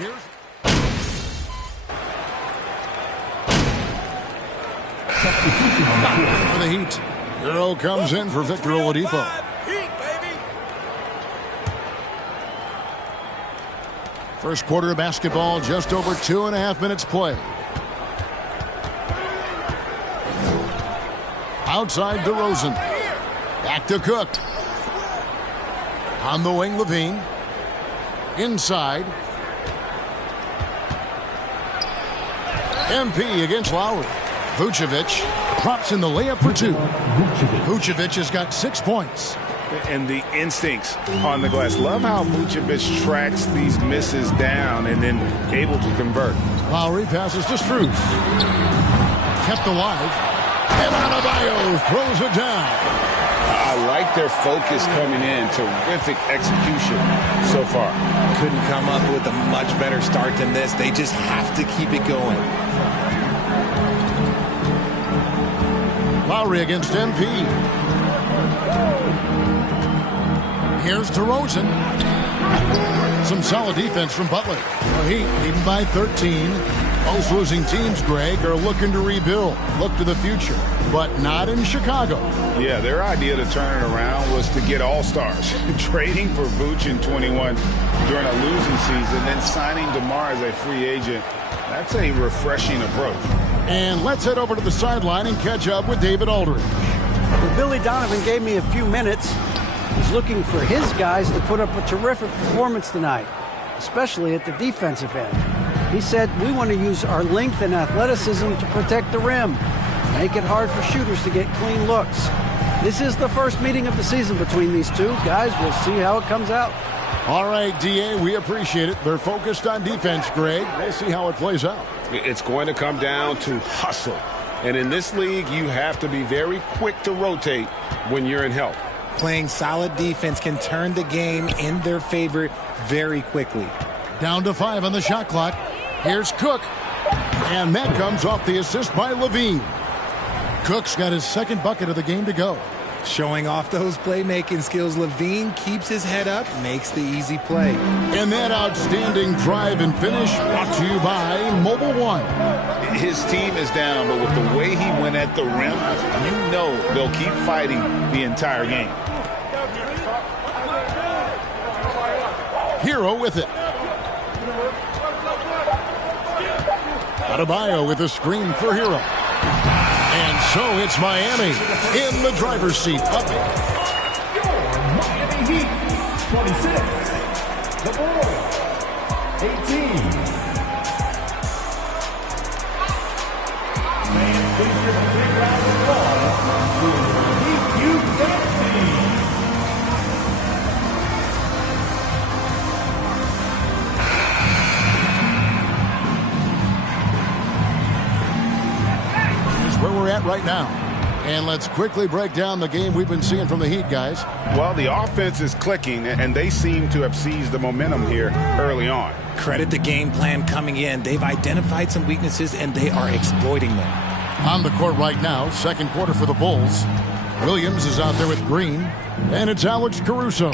Here's for the Heat. Hero comes in for Victor Oladipo. First quarter of basketball, just over 2.5 minutes played. Outside DeRozan. Back to Cook. On the wing, Levine. Inside. MP against Lowry. Vucevic drops in the layup for 2. Vucevic has got 6 points. And the instincts on the glass. Love how Vucevic tracks these misses down and then able to convert. Lowry passes to Strus. Kept alive. And Adebayo throws it down. I like their focus coming in. Terrific execution so far. Couldn't come up with a much better start than this. They just have to keep it going. Lowry against MP. Here's DeRozan. Some solid defense from Butler. The Heat leading by 13. Both losing teams, Greg, are looking to rebuild. Look to the future, but not in Chicago. Yeah, their idea to turn it around was to get all-stars. Trading for Vooch in 21 during a losing season, then signing DeMar as a free agent. That's a refreshing approach. And let's head over to the sideline and catch up with David Aldridge. Well, Billy Donovan gave me a few minutes. He's looking for his guys to put up a terrific performance tonight, especially at the defensive end. He said, we want to use our length and athleticism to protect the rim, make it hard for shooters to get clean looks. This is the first meeting of the season between these two. Guys, we'll see how it comes out. All right, D.A., we appreciate it. They're focused on defense, Greg. We'll see how it plays out. It's going to come down to hustle. And in this league, you have to be very quick to rotate when you're in help. Playing solid defense can turn the game in their favor very quickly. Down to 5 on the shot clock. Here's Cook. And that comes off the assist by Levine. Cook's got his second bucket of the game to go. Showing off those playmaking skills, Levine keeps his head up, makes the easy play. And that outstanding drive and finish brought to you by Mobile One. His team is down, but with the way he went at the rim, you know they'll keep fighting the entire game. Hero with it. Adebayo with a screen for Hero. And so it's Miami in the driver's seat. Your Miami Heat, 26. The Bulls, 18. And please give a big round of applause to Heat USA. Where we're at right now. And let's quickly break down the game we've been seeing from the Heat, guys. Well, the offense is clicking, and they seem to have seized the momentum here early on. Credit the game plan coming in. They've identified some weaknesses, and they are exploiting them. On the court right now, second quarter for the Bulls. Williams is out there with Green, and it's Alex Caruso.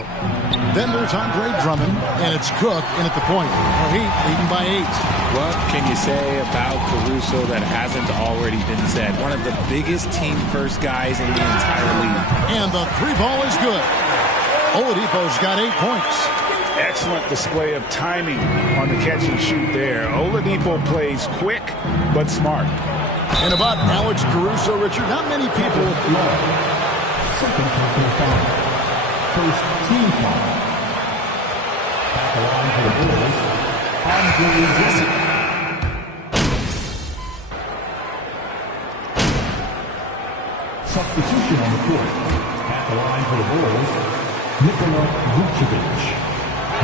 Then there's Andre Drummond, and it's Cook in at the point. The Heat leading by 8. What can you say about Caruso that hasn't already been said? One of the biggest team-first guys in the entire league. And the 3-ball is good. Oladipo's got 8 points. Excellent display of timing on the catch and shoot there. Oladipo plays quick but smart. And about Alex Caruso, Richard, not many people know. Second personal foul. First team foul. Back line for the Bulls. Andre Drummond. Substitution on the court. At the line for the Bulls, Nikola Vucevic.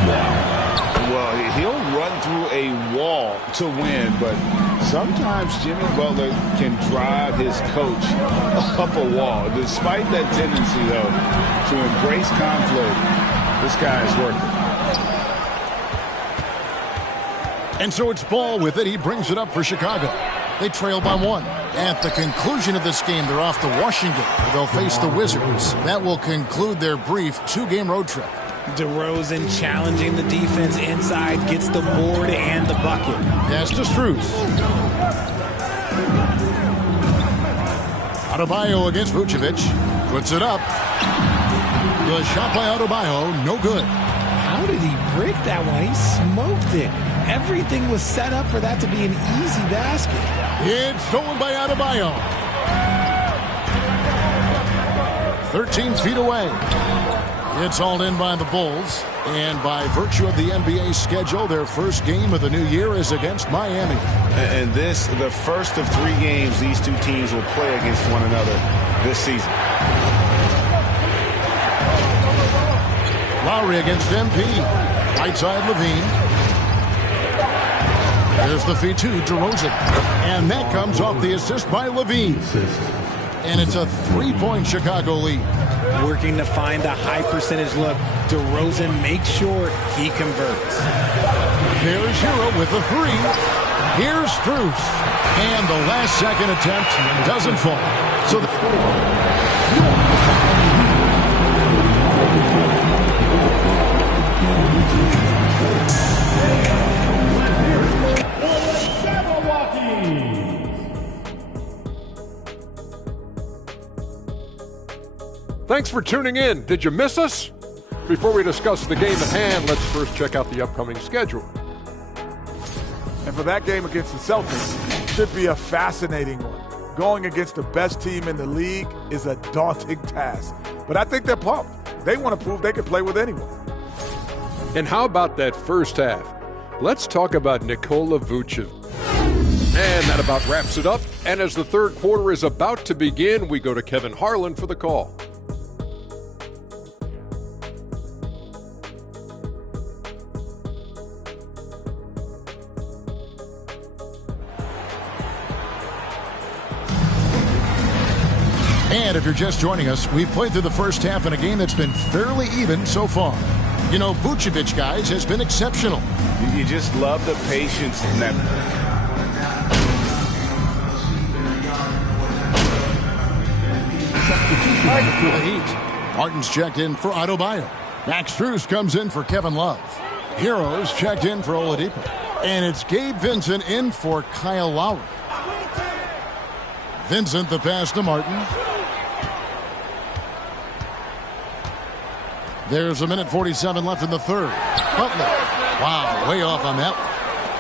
Wow. Well, he'll run through a wall to win, but sometimes Jimmy Butler can drive his coach up a wall. Despite that tendency, though, to embrace conflict, this guy is working. And so it's Ball with it. He brings it up for Chicago. They trail by 1. At the conclusion of this game, they're off to Washington. They'll face the Wizards. That will conclude their brief 2-game road trip. DeRozan challenging the defense inside, gets the board and the bucket. Pass to Strus. Adebayo against Vucevic. Puts it up. The shot by Adebayo, no good. How did he break that one? He smoked it. Everything was set up for that to be an easy basket. It's stolen by Adebayo. 13 feet away. It's hauled in by the Bulls. And by virtue of the NBA schedule, their first game of the new year is against Miami. And this, the first of 3 games these two teams will play against one another this season. Lowry against MP. Right side Levine. There's the feed to DeRozan. And that comes off the assist by Levine. And it's a 3-point Chicago lead. Working to find the high percentage look. DeRozan makes sure he converts. There's Hero with the 3. Here's Strus. And the last second attempt doesn't fall. So Thanks for tuning in. Did you miss us? Before we discuss the game at hand, let's first check out the upcoming schedule. And for that game against the Celtics, should be a fascinating one. Going against the best team in the league is a daunting task. But I think they're pumped. They want to prove they can play with anyone. And how about that first half? Let's talk about Nikola Vucevic. And that about wraps it up. And as the third quarter is about to begin, we go to Kevin Harlan for the call. And if you're just joining us, we've played through the first half in a game that's been fairly even so far. You know, Vucevic, guys, has been exceptional. You just love the patience in that. The Heat. Martin's checked in for Adebayo. Max Strus comes in for Kevin Love. Heroes checked in for Oladipo. And it's Gabe Vincent in for Kyle Lowry. Vincent the pass to Martin. There's 1:47 left in the third. Butler. Wow, way off on that one.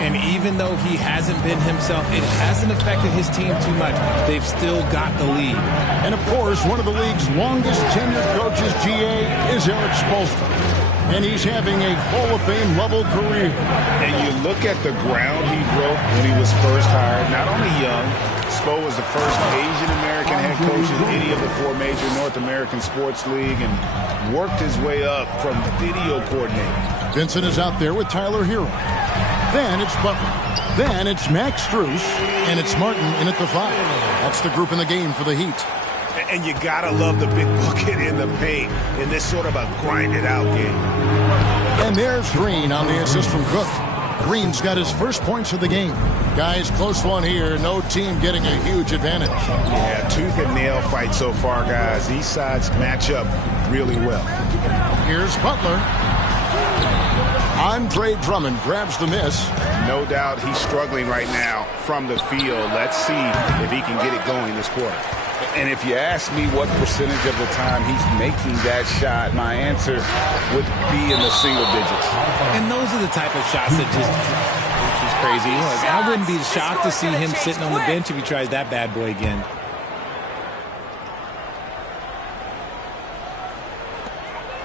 And even though he hasn't been himself, it hasn't affected his team too much. They've still got the lead. And, of course, one of the league's longest tenured coaches, GA, is Eric Spoelstra. And he's having a Hall of Fame level career. And you look at the ground he broke when he was first hired. Not only young, Spo was the first Asian-American head coach in any of the 4 major North American sports league and worked his way up from video coordinator. Vincent is out there with Tyler Hero. Then it's Butler. Then it's Max Strus. And it's Martin in at the 5. That's the group in the game for the Heat. And you gotta love the big bucket in the paint in this sort of a grinded-out game. And there's Green on the assist from Cook. Green's got his first points of the game. Guys, close one here. No team getting a huge advantage. Yeah, tooth and nail fight so far, guys. These sides match up really well. Here's Butler. Andre Drummond grabs the miss. No doubt he's struggling right now from the field. Let's see if he can get it going this quarter. And if you ask me what percentage of the time he's making that shot, my answer would be in the single digits. And those are the type of shots that just crazy. Look, I wouldn't be shocked to see him sitting on the bench if he tries that bad boy again.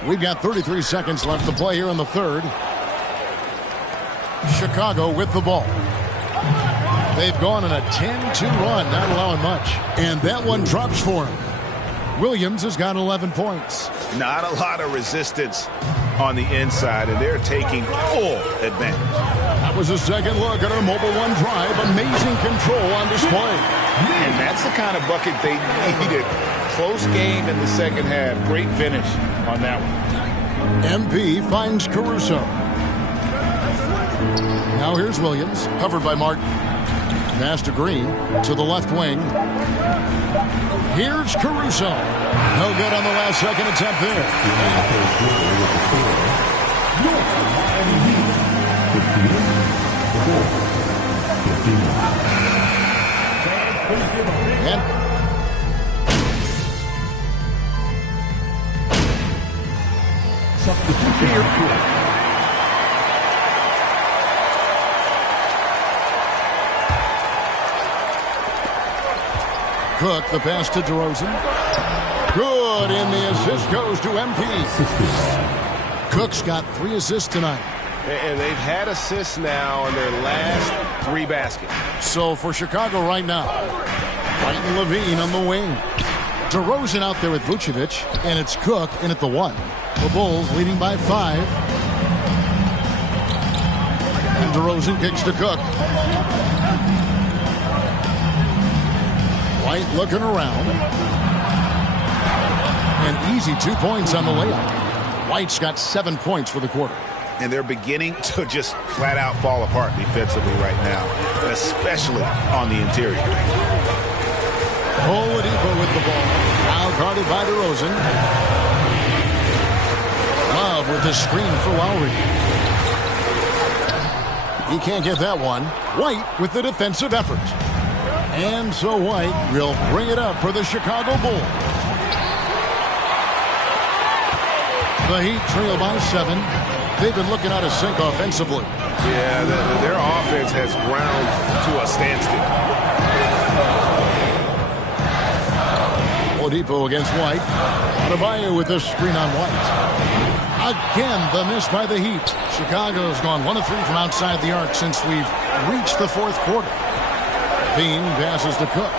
We've got 33 seconds left to play here in the third. Chicago with the ball. They've gone on a 10-2 run, not allowing much. And that one drops for him. Williams has got 11 points. Not a lot of resistance on the inside, and they're taking full advantage. That was a second look at a mobile one drive. Amazing control on display. And that's the kind of bucket they needed. Close game in the second half. Great finish on that one. MP finds Caruso. Now here's Williams, covered by Martin. Pass to Green, to the left wing. Here's Caruso. No good on the last second attempt there. the Bulls, 51. And Substitution. Cook, the pass to DeRozan. Good, and the assist goes to MP. Cook's got 3 assists tonight. And they've had assists now on their last 3 baskets. So for Chicago right now, White and Levine on the wing. DeRozan out there with Vucevic, and it's Cook in at the 1. The Bulls leading by 5. And DeRozan kicks to Cook. White looking around. An easy 2 points on the layup. White's got 7 points for the quarter. And they're beginning to just flat out fall apart defensively right now, especially on the interior. Oladipo with the ball. Now guarded by DeRozan. Love with the screen for Lowry. He can't get that one. White with the defensive effort. And so White will bring it up for the Chicago Bulls. The Heat trail by 7. They've been looking out of sync offensively. Yeah, their offense has ground to a standstill. Oladipo against White. Adebayo with the screen on White. Again, the miss by the Heat. Chicago's gone 1 of 3 from outside the arc since we've reached the 4th quarter. Bean passes to Cook.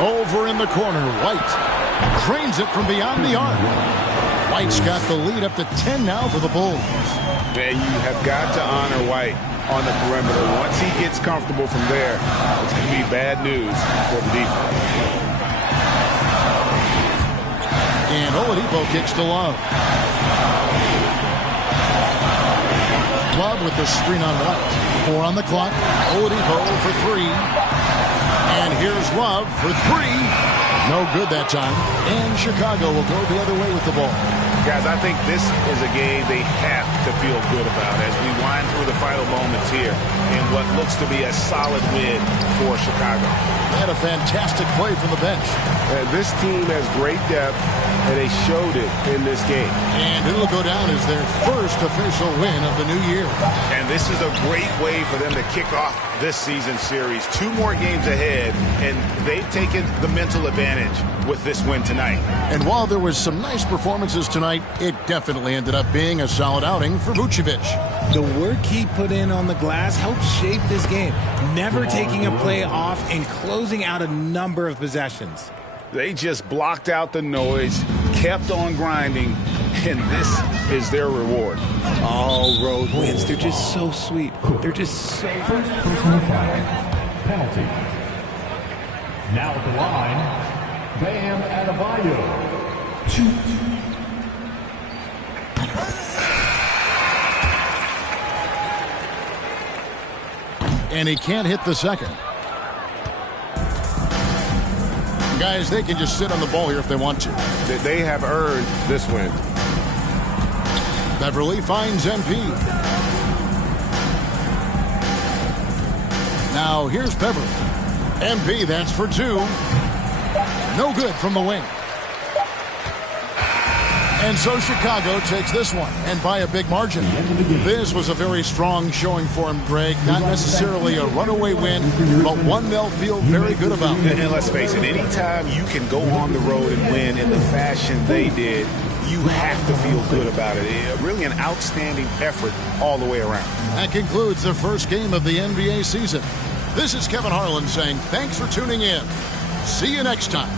Over in the corner, White cranes it from beyond the arc. White's got the lead up to 10 now for the Bulls. Man, you have got to honor White on the perimeter. Once he gets comfortable from there, it's going to be bad news for the defense. And Oladipo kicks to Love. Love with the screen on White. 4 on the clock. Oladipo for 3. And here's Love for 3. No good that time. And Chicago will go the other way with the ball. Guys, I think this is a game they have to feel good about as we wind through the final moments here in what looks to be a solid win for Chicago. They had a fantastic play from the bench. This team has great depth, and they showed it in this game. And it'll go down as their first official win of the new year. And this is a great way for them to kick off this season series. 2 more games ahead, and they've taken the mental advantage with this win tonight. And while there was some nice performances tonight, it definitely ended up being a solid outing for Vucevic. The work he put in on the glass helped shape this game, never taking a play off and closing out a number of possessions. They just blocked out the noise, kept on grinding, and this is their reward. All road wins. They're just so sweet. They're just so... First personal foul. Penalty. Now at the line, Bam Adebayo. 2. And he can't hit the second. Guys, they can just sit on the ball here if they want to. They have earned this win. Beverly finds MP. Now here's Beverly. MP, that's for 2. No good from the wing. And so Chicago takes this one, and by a big margin. This was a very strong showing for him, Greg. Not necessarily a runaway win, but one they'll feel very good about. And let's face it, anytime you can go on the road and win in the fashion they did, you have to feel good about it. Really an outstanding effort all the way around. That concludes the first game of the NBA season. This is Kevin Harlan saying thanks for tuning in. See you next time.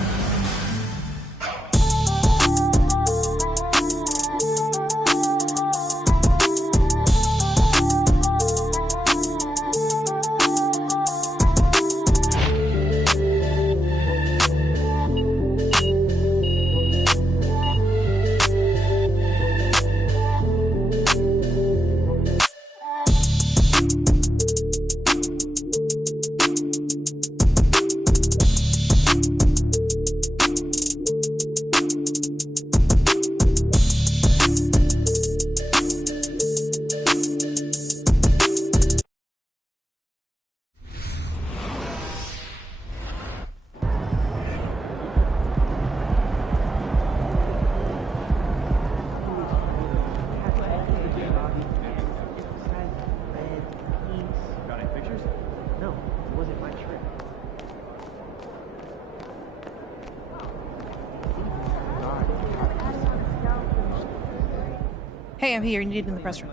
Hey, MP, you're needed in the press room.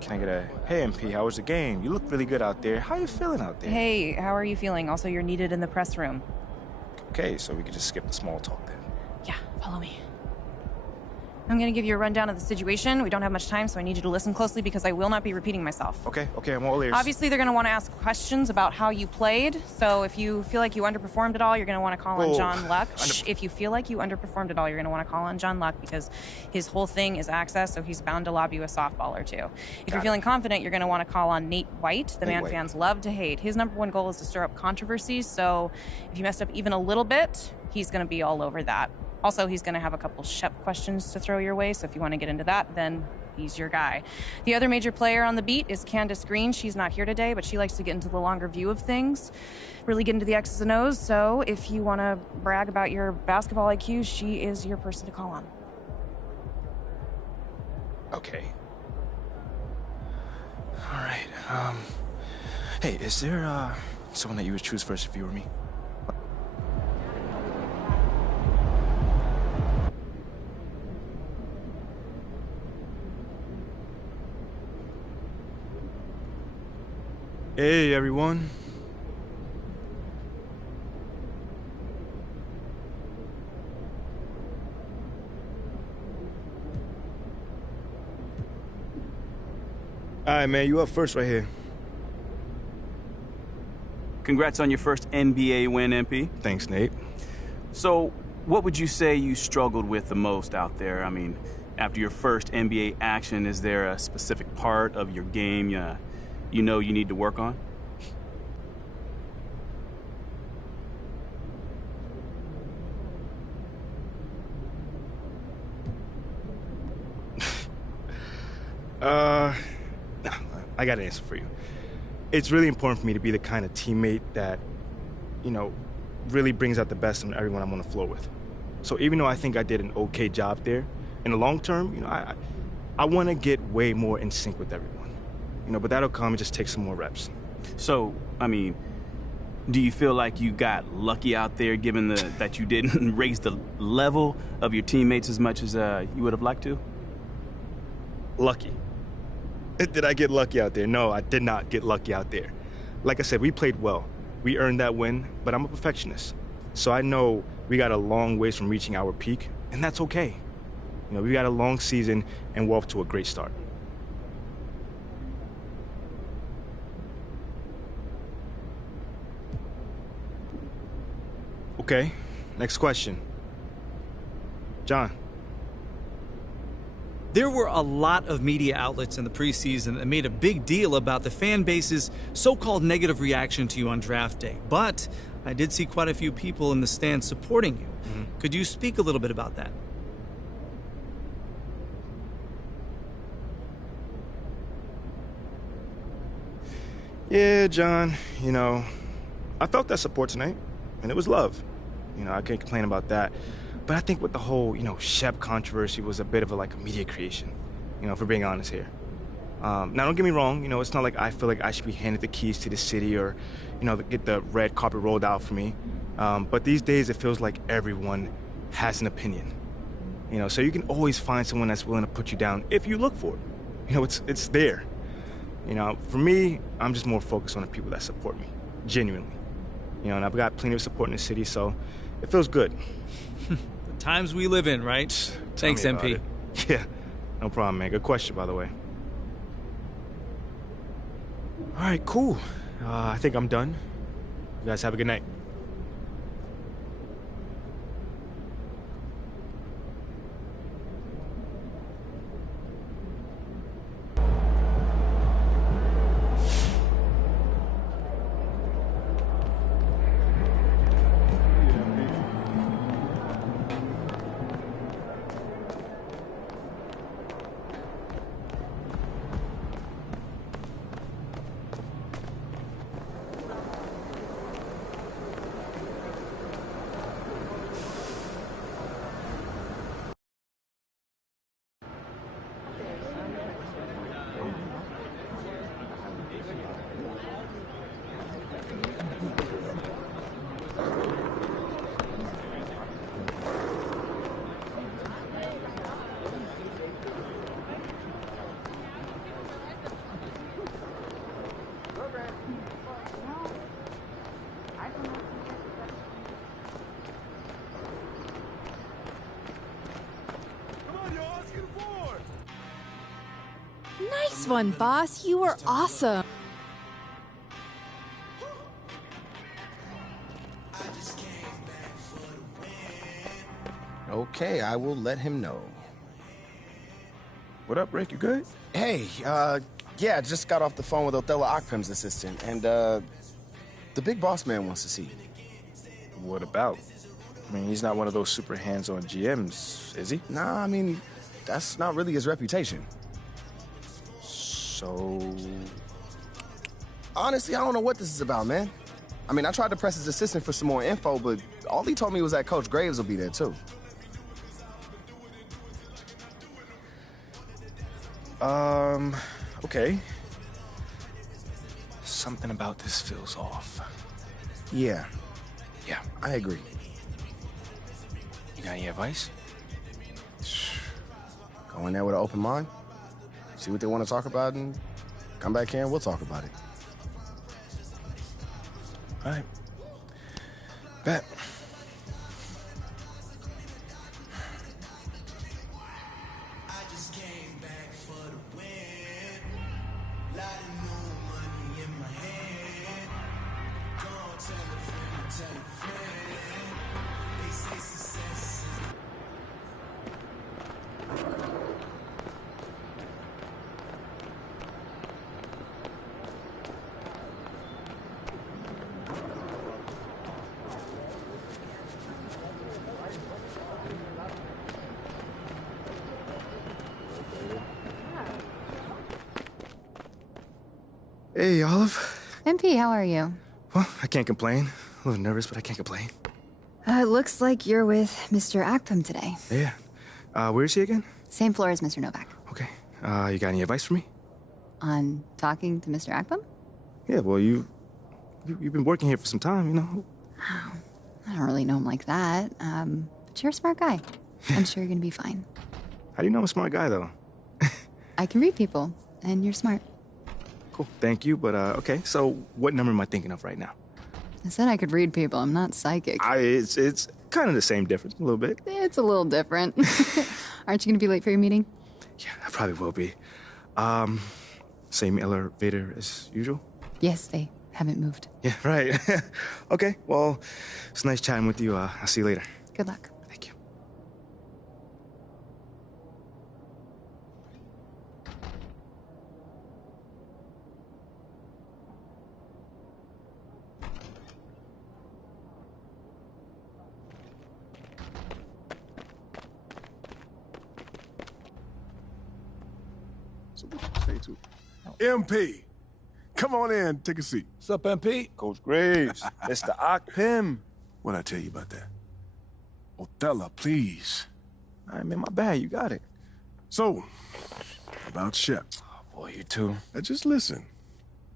Can I get a, hey, MP, how was the game? You look really good out there. How you feeling out there? Hey, how are you feeling? Also, you're needed in the press room. Okay, so we could just skip the small talk then. Yeah, follow me. I'm going to give you a rundown of the situation. We don't have much time, so I need you to listen closely because I will not be repeating myself. Okay, I'm all ears. Obviously, they're going to want to ask questions about how you played. So if you feel like you underperformed at all, you're going to want to call on John Luck. If you feel like you underperformed at all, you're going to want to call on John Luck because his whole thing is access, so he's bound to lob you a softball or two. If you're feeling confident, you're going to want to call on Nate White, the man fans love to hate. His number one goal is to stir up controversies, so if you messed up even a little bit, he's going to be all over that. Also, he's going to have a couple Shep questions to throw your way, so if you want to get into that, then he's your guy. The other major player on the beat is Candace Green. She's not here today, but she likes to get into the longer view of things, really get into the X's and O's, so if you want to brag about your basketball IQ, she is your person to call on. Okay. All right. Hey, is there, someone that you would choose first if you were me? Hey, everyone. All right, man, you up first right here. Congrats on your first NBA win, MP. Thanks, Nate. So, what would you say you struggled with the most out there? I mean, after your first NBA action, is there a specific part of your game you know you need to work on? I got an answer for you. It's really important for me to be the kind of teammate that, really brings out the best in everyone I'm on the floor with. So even though I think I did an okay job there, in the long term, I want to get way more in sync with everyone. But that'll come and just take some more reps. So, I mean, do you feel like you got lucky out there given that you didn't raise the level of your teammates as much as you would have liked to? Lucky? Did I get lucky out there? No, I did not get lucky out there. Like I said, we played well. We earned that win, but I'm a perfectionist. So I know we got a long ways from reaching our peak, and that's okay. We got a long season, and we're off to a great start. Okay, next question. John. There were a lot of media outlets in the preseason that made a big deal about the fan base's so-called negative reaction to you on draft day. But I did see quite a few people in the stands supporting you. Mm-hmm. Could you speak a little bit about that? Yeah, John, I felt that support tonight, and it was love. I can't complain about that. But I think with the whole, Shep controversy was a bit of a media creation, if we're being honest here. Now, don't get me wrong, it's not like I feel like I should be handed the keys to the city or, get the red carpet rolled out for me. But these days, it feels like everyone has an opinion. So you can always find someone that's willing to put you down if you look for it. It's there. For me, I'm just more focused on the people that support me, genuinely. And I've got plenty of support in the city, so it feels good. The times we live in, right? Thanks, MP. Yeah, no problem, man. Good question, by the way. All right, cool. I think I'm done. You guys have a good night. Nice one, boss. You were awesome. Okay, I will let him know. What up, Rick? You good? Hey, yeah, just got off the phone with Othello Akpem's assistant, and, the big boss man wants to see you. What about? I mean, he's not one of those super hands-on GMs, is he? Nah, I mean, that's not really his reputation. So... Honestly, I don't know what this is about, man. I mean, I tried to press his assistant for some more info, but all he told me was that Coach Graves will be there, too. Okay. Something about this feels off. Yeah. Yeah. I agree. You got any advice? Go in there with an open mind. See what they want to talk about, and come back here and we'll talk about it. All right. Bet. Hey, Olive. MP, how are you? Well, I can't complain. A little nervous, but I can't complain. Looks like you're with Mr. Akpem today. Yeah. Where is he again? Same floor as Mr. Novak. Okay. You got any advice for me? On talking to Mr. Akpem? Yeah, well, you've been working here for some time, you know. Oh, I don't really know him like that. But you're a smart guy. I'm sure you're gonna be fine. How do you know I'm a smart guy, though? I can read people, and you're smart. Cool. Thank you, but, okay. So, what number am I thinking of right now? I said I could read people. I'm not psychic. It's kind of the same difference, a little bit. It's a little different. Aren't you gonna be late for your meeting? Yeah, I probably will be. Same elevator as usual? Yes, they haven't moved. Yeah, right. Okay, well, it's nice chatting with you. I'll see you later. Good luck. Thank you. So what you say to MP? Come on in, take a seat. What's up, MP? Coach Graves, Mr. Akpem. What'd I tell you about that? Othello, please. All right, man, my bad. You got it. So, about Shep. Oh, boy, you too. Now just listen.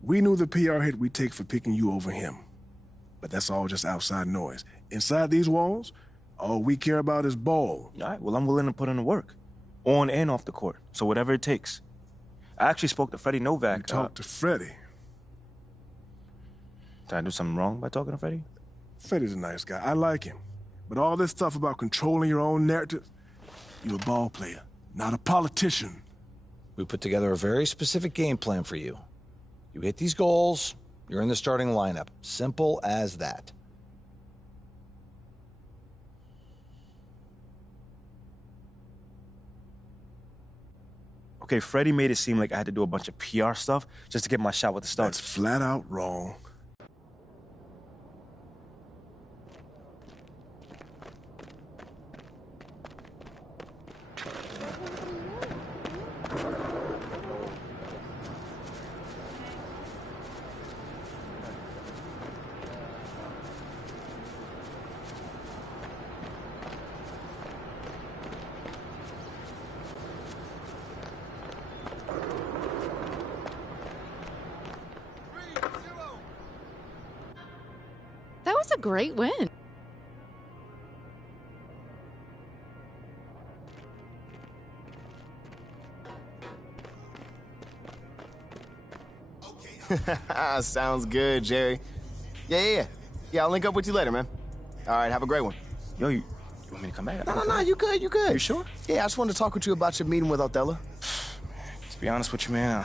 We knew the PR hit we'd take for picking you over him. But that's all just outside noise. Inside these walls, all we care about is ball. All right, well, I'm willing to put in the work. On and off the court. So whatever it takes. I actually spoke to Freddie Novak. You talked to Freddie? Did I do something wrong by talking to Freddie? Freddie's a nice guy. I like him. But all this stuff about controlling your own narrative, you're a ball player, not a politician. We put together a very specific game plan for you. You hit these goals, you're in the starting lineup. Simple as that. Okay, Freddie made it seem like I had to do a bunch of PR stuff just to get my shot with the Stars. That's flat out wrong. That was a great win. Sounds good, Jerry. Yeah, I'll link up with you later, man. All right, have a great one. Yo, you want me to come back? No, you good. You sure? Yeah, I just wanted to talk with you about your meeting with Othello. be honest with you, man,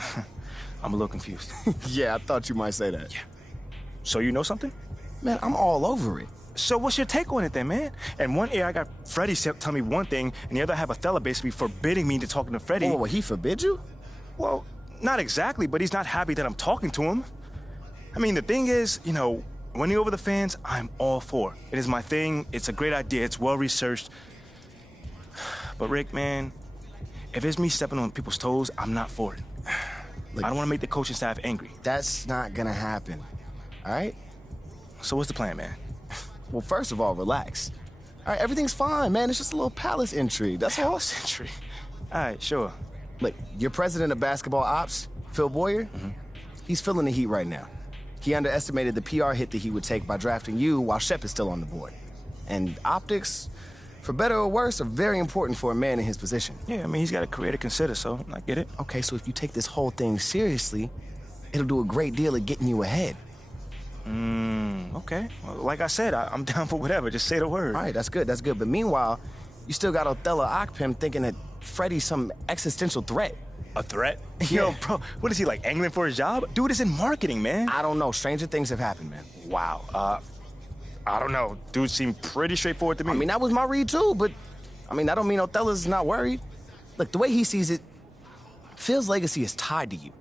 I'm a little confused. Yeah, I thought you might say that. Yeah. So you know something? Man, I'm all over it. So what's your take on it then, man? And one ear I got Freddie tell me one thing, and the other I have Othello basically forbidding me to talking to Freddie. Oh, he forbid you? Well, not exactly, but he's not happy that I'm talking to him. I mean, the thing is, you know, winning over the fans, I'm all for. It is my thing. It's a great idea. It's well-researched. But Rick, man, if it's me stepping on people's toes, I'm not for it. Look, I don't want to make the coaching staff angry. That's not gonna happen, all right? So what's the plan, man? Well, first of all, relax. All right, everything's fine, man. It's just a little palace intrigue. That's all. Palace intrigue? All right, sure. Look, your president of basketball ops, Phil Boyer, he's feeling the heat right now. He underestimated the PR hit that he would take by drafting you while Shep is still on the board. And optics, for better or worse, are very important for a man in his position. Yeah, I mean, he's got a career to consider, so I get it. Okay, so if you take this whole thing seriously, it'll do a great deal of getting you ahead. Okay. Well, like I said, I'm down for whatever. Just say the word. All right, that's good, that's good. But meanwhile, you still got Othello Akpem thinking that Freddie's some existential threat. A threat? Yeah. Yo, bro, what is he, like, angling for his job? Dude is in marketing, man. I don't know. Stranger things have happened, man. Wow. I don't know. Dude seemed pretty straightforward to me. I mean, that was my read, too, but, I mean, that don't mean Othello's not worried. Look, the way he sees it, Phil's legacy is tied to you,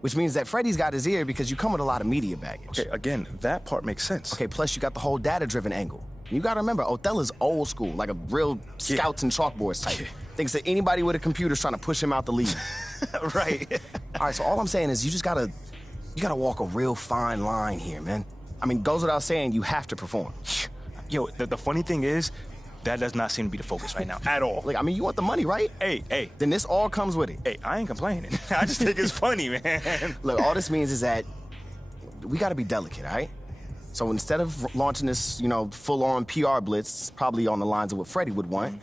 which means that Freddie's got his ear because you come with a lot of media baggage. Okay, again, that part makes sense. Okay, plus you got the whole data-driven angle. You gotta remember, Othello's old school, like a real scouts and chalkboards type. Yeah. Thinks that anybody with a computer's trying to push him out the league. Right. All right, so all I'm saying is you gotta walk a real fine line here, man. I mean, goes without saying, you have to perform. Yo, the funny thing is, that does not seem to be the focus right now, at all. Like, I mean, you want the money, right? Hey. Then this all comes with it. Hey, I ain't complaining. I just think it's funny, man. Look, all this means is that we gotta be delicate, all right? So instead of launching this, full-on PR blitz, probably on the lines of what Freddie would want,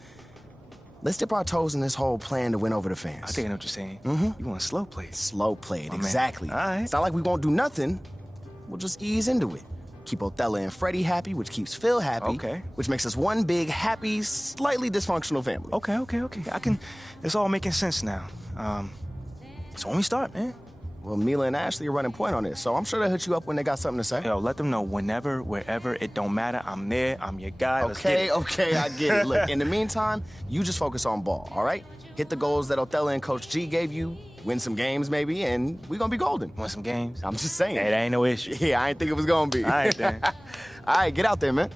let's dip our toes in this whole plan to win over the fans. I think I know what you're saying. You want slow play. Slow play, Oh, exactly. Man. All right. It's not like we won't do nothing. We'll just ease into it. Keep Othello and Freddie happy, which keeps Phil happy. Okay. Which makes us one big, happy, slightly dysfunctional family. Okay. It's all making sense now. So when we start, man. Well, Mila and Ashley are running point on this, so I'm sure they'll hit you up when they got something to say. Yo, let them know whenever, wherever, it don't matter. I'm there, I'm your guy. Let's get it. Okay, I get it. Look, in the meantime, you just focus on ball, all right? Hit the goals that Othello and Coach G gave you, win some games maybe, and we're gonna be golden. Win some games? I'm just saying. Hey, that ain't no issue. Yeah, I ain't think it was gonna be. All right, then. All right, get out there, man.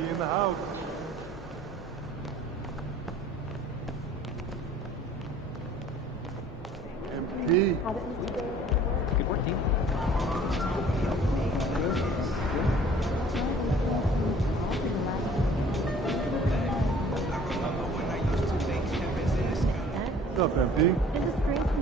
In the house. MP. Good work, team. What's up, MP? You have great food.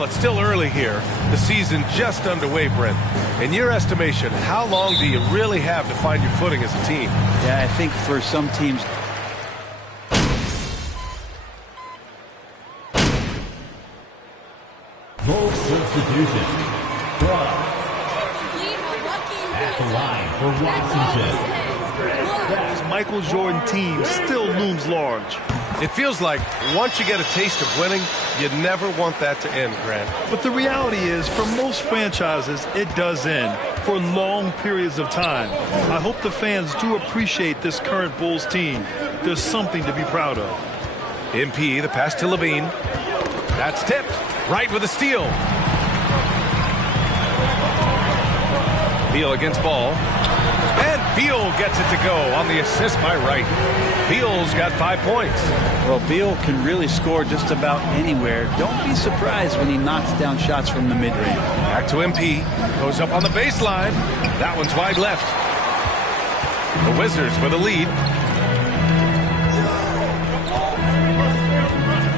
Well, it's still early here. The season just underway, Brent. In your estimation, how long do you really have to find your footing as a team? Yeah, I think for some teams... Full substitution. At the line for Washington. This Michael Jordan team still looms large. It feels like once you get a taste of winning, you never want that to end, Grant. But the reality is, for most franchises, it does end for long periods of time. I hope the fans do appreciate this current Bulls team. There's something to be proud of. MP, the pass to Levine. That's tipped. Wright with a steal. Beal against Ball. And Beal gets it to go on the assist by Wright. Beal's got 5 points. Well, Beal can really score just about anywhere. Don't be surprised when he knocks down shots from the mid-range. Back to MP. Goes up on the baseline. That one's wide left. The Wizards with a lead.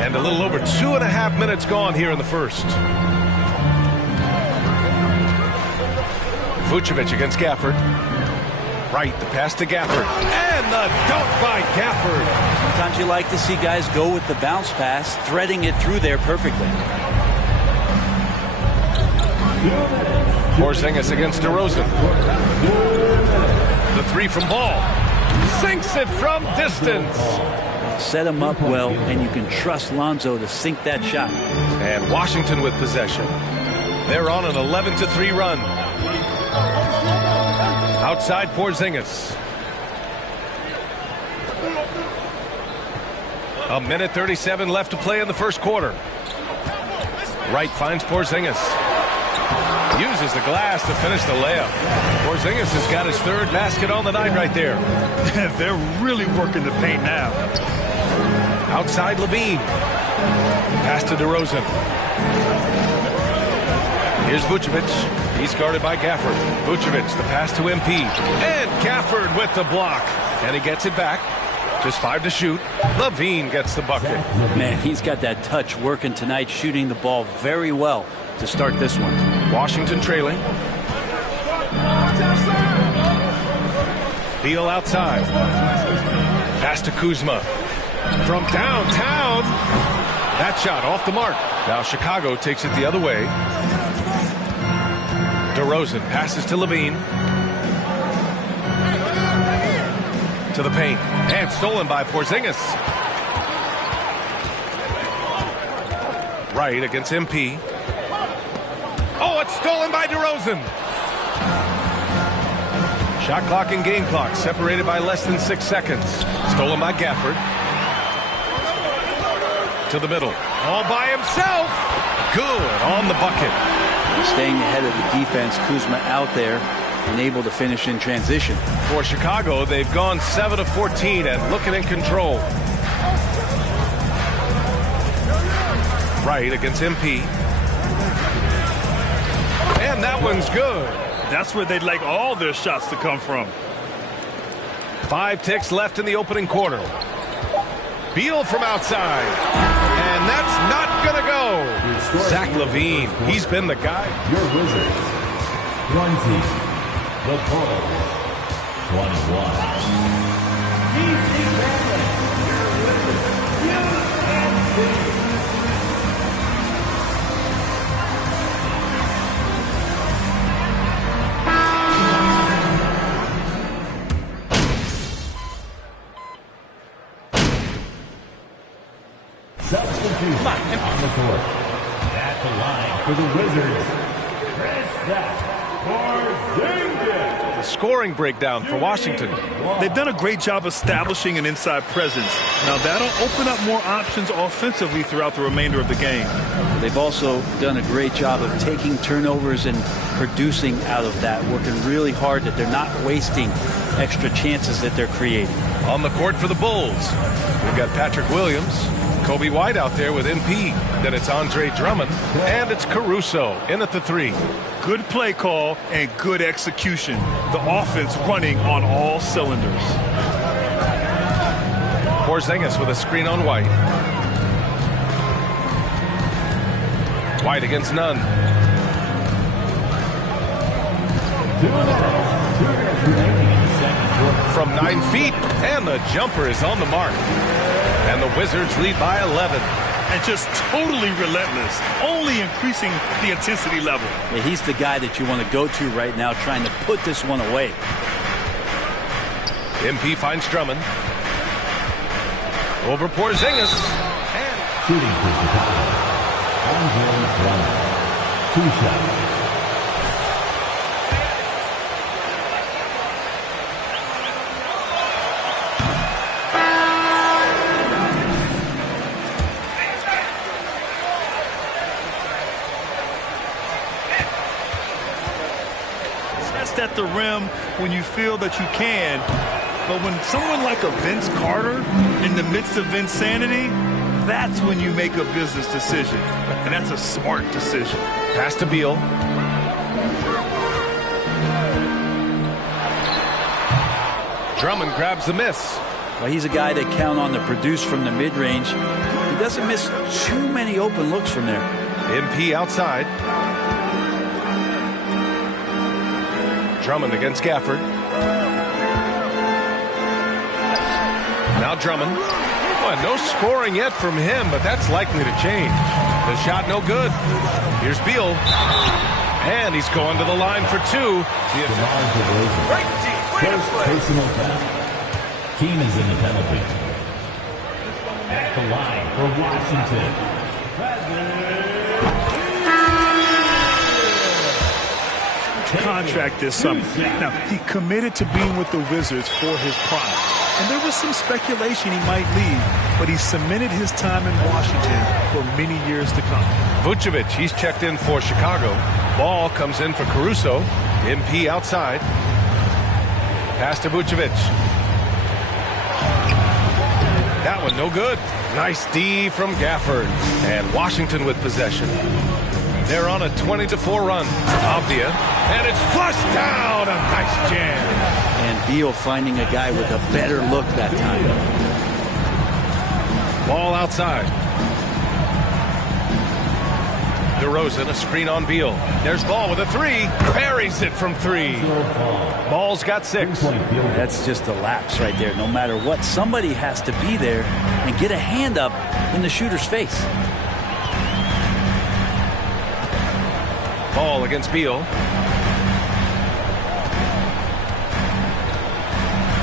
And a little over 2.5 minutes gone here in the first. Vucevic against Gafford. Wright, the pass to Gafford. And the dunk by Gafford. Sometimes you like to see guys go with the bounce pass, threading it through there perfectly. Porzingis against DeRozan. The three from Ball. Sinks it from distance. Set him up well, and you can trust Lonzo to sink that shot. And Washington with possession. They're on an 11-3 run. Outside Porzingis. 1:37 left to play in the first quarter. Wright finds Porzingis. Uses the glass to finish the layup. Porzingis has got his third basket on the night right there. They're really working the paint now. Outside Levine. Pass to DeRozan. Here's Vucevic. He's guarded by Gafford. Vucevic, the pass to MP. And Gafford with the block. And he gets it back. Just 5 to shoot. Levine gets the bucket. Man, he's got that touch working tonight, shooting the ball very well to start this one. Washington trailing. Beal outside. Pass to Kuzma. From downtown. That shot off the mark. Now Chicago takes it the other way. DeRozan passes to Levine. To the paint. And stolen by Porzingis. Wright against MP. Oh, it's stolen by DeRozan. Shot clock and game clock separated by less than 6 seconds. Stolen by Gafford. To the middle. All by himself. Good on the bucket. Staying ahead of the defense, Kuzma out there and able to finish in transition. For Chicago, they've gone 7 of 14 and looking in control. Wright against MP. And that one's good. That's where they'd like all their shots to come from. 5 ticks left in the opening quarter. Beal from outside. And that's not going to go. Zach LaVine, he's been the guy. Your Wizards. 20. The Bulls. 21. Substitution on the court. At the line for the Wizards, Porzingis. The scoring breakdown for Washington. They've done a great job establishing an inside presence. Now that'll open up more options offensively throughout the remainder of the game. They've also done a great job of taking turnovers and producing out of that, working really hard that they're not wasting extra chances that they're creating. On the court for the Bulls, we've got Patrick Williams, Kobe White out there with MP. Then it's Andre Drummond, and it's Caruso in at the 3. Good play call and good execution. The offense running on all cylinders. Porzingis with a screen on White. White against none. From 9 feet, and the jumper is on the mark. And the Wizards lead by 11. And just totally relentless, only increasing the intensity level. Yeah, he's the guy that you want to go to right now, trying to put this one away. MP finds Drummond. Over Porzingis. Shooting for Chicago. Andre Drummond. 2 shots. At the rim when you feel that you can, but when someone like a Vince Carter in the midst of insanity, that's when you make a business decision, and that's a smart decision. Pass to Beal. Drummond grabs the miss. Well, he's a guy that count on to produce from the mid-range. He doesn't miss too many open looks from there. MP outside. Drummond against Gafford. Now Drummond. Well, no scoring yet from him, but that's likely to change. The shot no good. Here's Beal. And he's going to the line for 2. First personal foul. Team is in the penalty. At the line for Washington. Contract this summer. Now, he committed to being with the Wizards for his prime. And there was some speculation he might leave, but he cemented his time in Washington for many years to come. Vucevic, he's checked in for Chicago. Ball comes in for Caruso. MP outside. Pass to Vucevic. That one no good. Nice D from Gafford. And Washington with possession. They're on a 20-4 run. Avdia. And it's flushed down. A nice jam. And Beal finding a guy with a better look that time. Ball outside. DeRozan, a screen on Beal. There's Ball with a 3. Parries it from 3. Ball's got 6. That's just a lapse right there. No matter what, somebody has to be there and get a hand up in the shooter's face. Ball against Beal.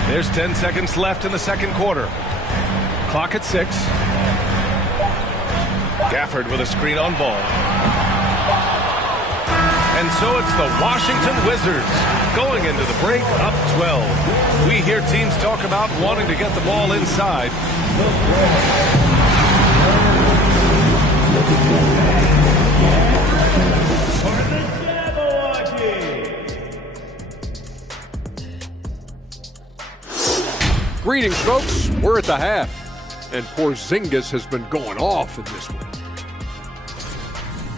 There's 10 seconds left in the second quarter. Clock at 6. Gafford with a screen on Ball. And so it's the Washington Wizards going into the break up 12. We hear teams talk about wanting to get the ball inside. Greetings, folks. We're at the half, and Porzingis has been going off in this one.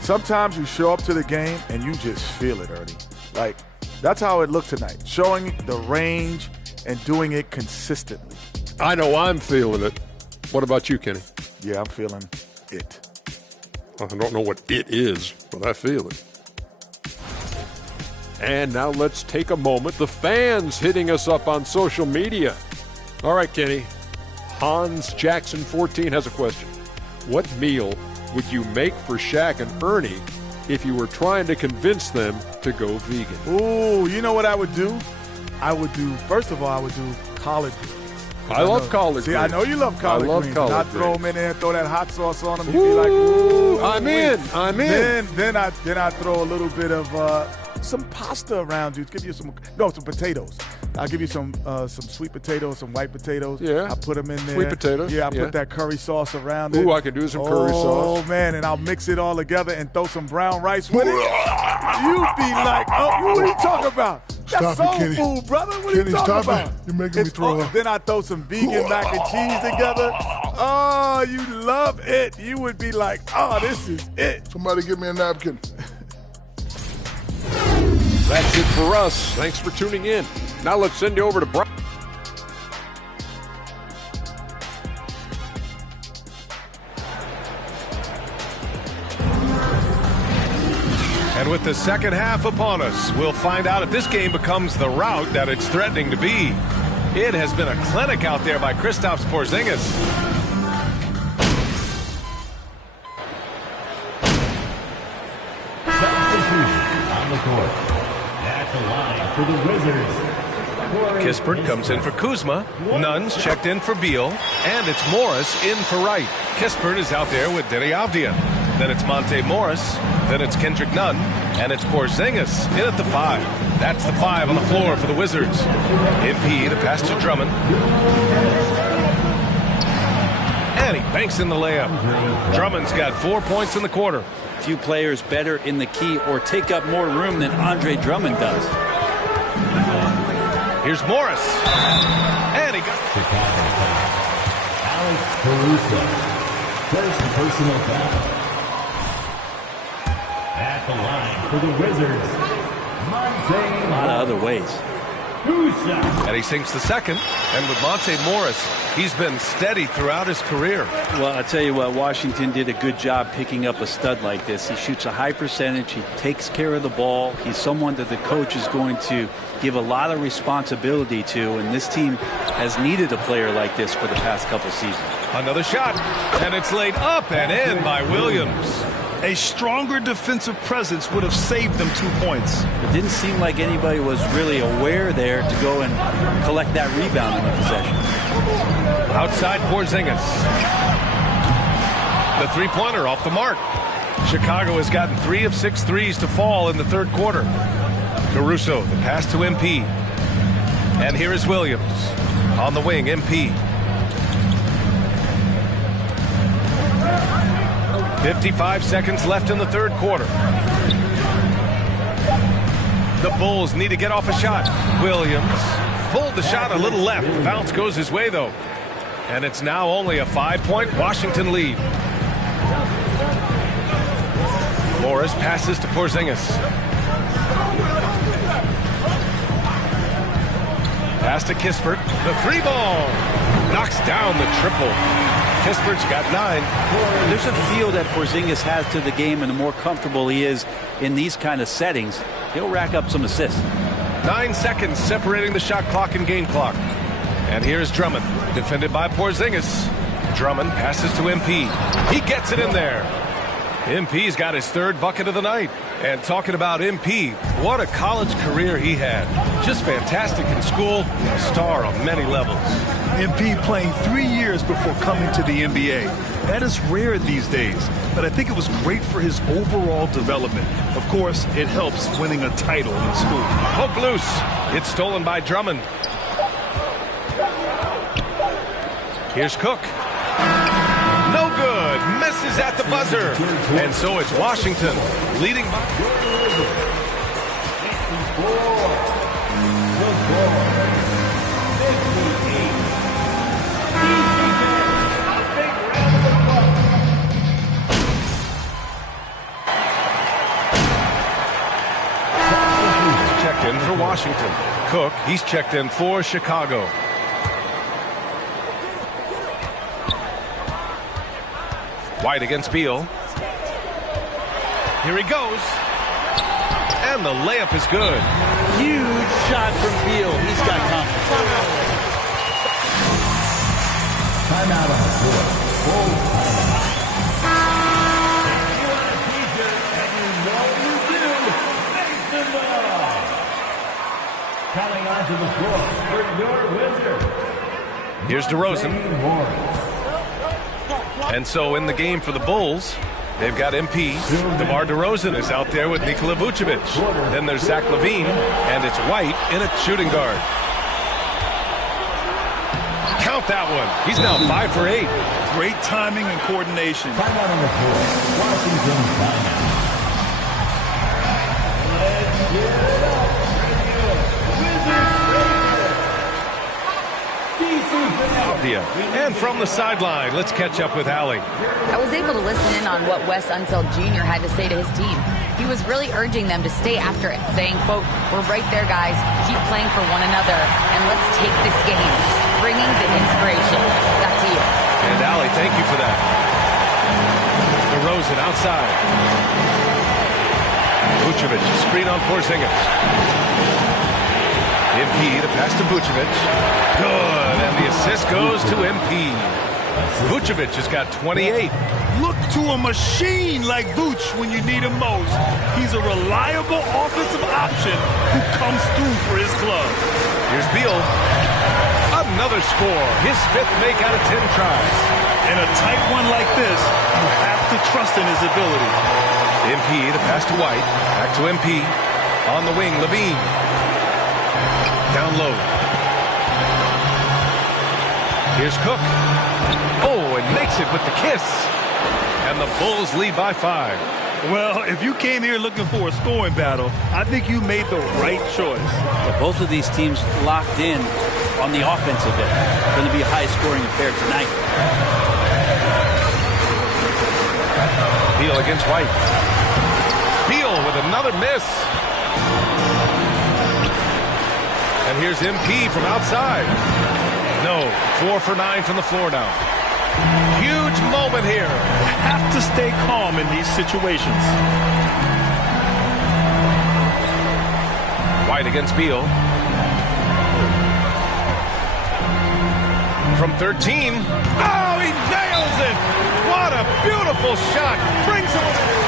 Sometimes you show up to the game and you just feel it, Ernie. Like, that's how it looked tonight. Showing the range and doing it consistently. I know I'm feeling it. What about you, Kenny? Yeah, I'm feeling it. I don't know what it is, but I feel it. And now let's take a moment. The fans hitting us up on social media. All right, Kenny. Hans Jackson 14 has a question. What meal would you make for Shaq and Ernie if you were trying to convince them to go vegan? Ooh, you know what I would do? First of all, I would do collard greens. I love collard greens. See, I know you love collard greens. I love collard greens. I'd throw them in there and throw that hot sauce on them. You'd be like, ooh. I'm in. Then I'd throw a little bit of some pasta around you. Give you some potatoes. I'll give you some sweet potatoes, some white potatoes. Yeah. I'll put them in there. Sweet potatoes. Yeah, I'll put that curry sauce around it. Ooh, I could do some curry sauce. Oh, man, and I'll mix it all together and throw some brown rice with it. You'd be like, oh, what are you talking about? That's soul food, brother. What are you talking about? You're making me throw up. Then I throw some vegan mac and cheese together. Oh, you love it. You would be like, oh, this is it. Somebody give me a napkin. That's it for us. Thanks for tuning in. Now let's send you over to Brian. And with the second half upon us, we'll find out if this game becomes the rout that it's threatening to be. It has been a clinic out there by Kristaps Porzingis. On the court. At the line for the Wizards. Kispert comes in for Kuzma. Nunn's checked in for Beal. And it's Morris in for Wright. Kispert is out there with Deni Avdija. Then it's Monte Morris. Then it's Kendrick Nunn. And it's Porzingis in at the 5. That's the 5 on the floor for the Wizards. MP to pass to Drummond. And he banks in the layup. Drummond's got 4 points in the quarter. Few players better in the key or take up more room than Andre Drummond does. Here's Morris. And he got Chicago foul. Alex Caruso. First personal foul. At the line for the Wizards. Monte. A lot of other ways. And he sinks the second. And with Monte Morris, he's been steady throughout his career. Well, I'll tell you what, Washington did a good job picking up a stud like this. He shoots a high percentage. He takes care of the ball. He's someone that the coach is going to give a lot of responsibility to, and this team has needed a player like this for the past couple seasons. Another shot, and it's laid up and in by Williams. A stronger defensive presence would have saved them 2 points. It didn't seem like anybody was really aware there to go and collect that rebound in the possession. Outside Porzingis. The three-pointer off the mark. Chicago has gotten 3 of 6 threes to fall in the third quarter. Caruso, the pass to MP. And here is Williams. On the wing, MP. 55 seconds left in the third quarter. The Bulls need to get off a shot. Williams pulled the shot a little left. The bounce goes his way, though. And it's now only a 5-point Washington lead. Morris passes to Porzingis. Pass to Kispert. The 3-ball. Knocks down the triple. Kispert's got 9. There's a feel that Porzingis has to the game, and the more comfortable he is in these kind of settings, he'll rack up some assists. 9 seconds separating the shot clock and game clock. And here's Drummond, defended by Porzingis. Drummond passes to MP. He gets it in there. MP's got his 3rd bucket of the night. And talking about MP, what a college career he had. Just fantastic in school, a star on many levels. MP playing 3 years before coming to the NBA. That is rare these days, but I think it was great for his overall development. Of course, it helps winning a title in school. Poke loose. It's stolen by Drummond. Here's Cook. No good. Misses at the buzzer. And so it's Washington leading by. Checked in for Washington. Cook, he's checked in for Chicago. White against Beal. Here he goes. And the layup is good. Huge shot from Beal. He's got confidence. Timeout on the floor. Bulls timeout. If you want a t-shirt and you know you do, make some noise. Coming onto the floor for your Wizards. Here's DeRozan. And so in the game for the Bulls, they've got MP. DeMar DeRozan is out there with Nikola Vucevic. Then there's Zach LaVine, and it's White in a shooting guard. Count that one. He's now 5 for 8. Great timing and coordination. Timeout on the floor. Washington timeout. Let's get it up. And from the sideline, let's catch up with Allie. I was able to listen in on what Wes Unseld Jr. had to say to his team. He was really urging them to stay after it, saying, quote, "We're right there, guys. Keep playing for one another, and let's take this game." Bringing the inspiration. Back to you. And Allie, thank you for that. DeRozan outside. Vucevic, screen on Porzingis. MP, the pass to Vucevic. Good, and the assist goes to MP. Vucevic has got 28. Look to a machine like Vooch when you need him most. He's a reliable offensive option who comes through for his club. Here's Beal. Another score. His 5th make out of 10 tries. In a tight one like this, you have to trust in his ability. MP, the pass to White. Back to MP. On the wing, Levine. Down low. Here's Cook. Oh, and makes it with the kiss. And the Bulls lead by 5. Well, if you came here looking for a scoring battle, I think you made the right choice. But both of these teams locked in on the offensive end. Going to be a high-scoring affair tonight. Beal against White. Beal with another miss. And here's MP from outside. No, 4 for 9 from the floor now. Huge moment here. Have to stay calm in these situations. White against Beal. From 13. Oh, he nails it! What a beautiful shot! Brings him away.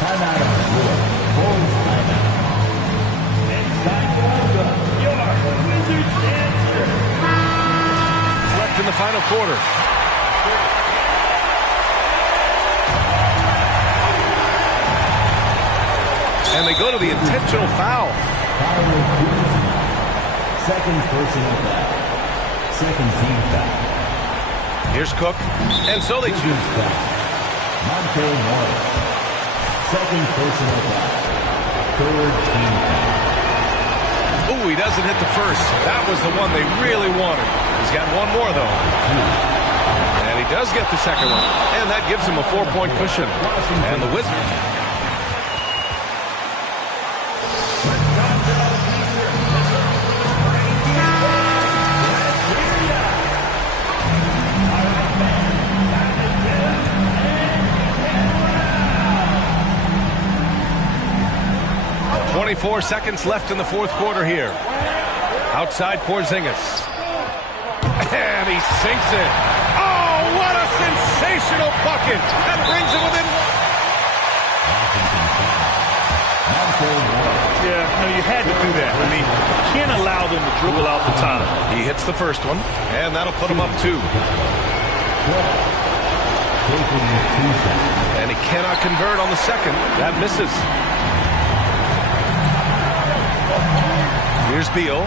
Timeout on the floor. Bulls timeout. It's time to welcome your Wizards answer. Left in the final quarter. And they go to the intentional foul. Second personal foul. Second team foul. Here's Cook. And so they choose. Monte Morris. Second personal foul. Third team foul. Oh, he doesn't hit the first. That was the one they really wanted. He's got one more, though. And he does get the second one. And that gives him a 4-point cushion. And the Wizards. Four seconds left in the fourth quarter here. Outside Porzingis. And he sinks it. Oh, what a sensational bucket. That brings it within Yeah, no, you had to do that. I mean, you can't allow them to dribble out the time. He hits the first one, and that'll put him up 2. And he cannot convert on the second. That misses. Here's Beal.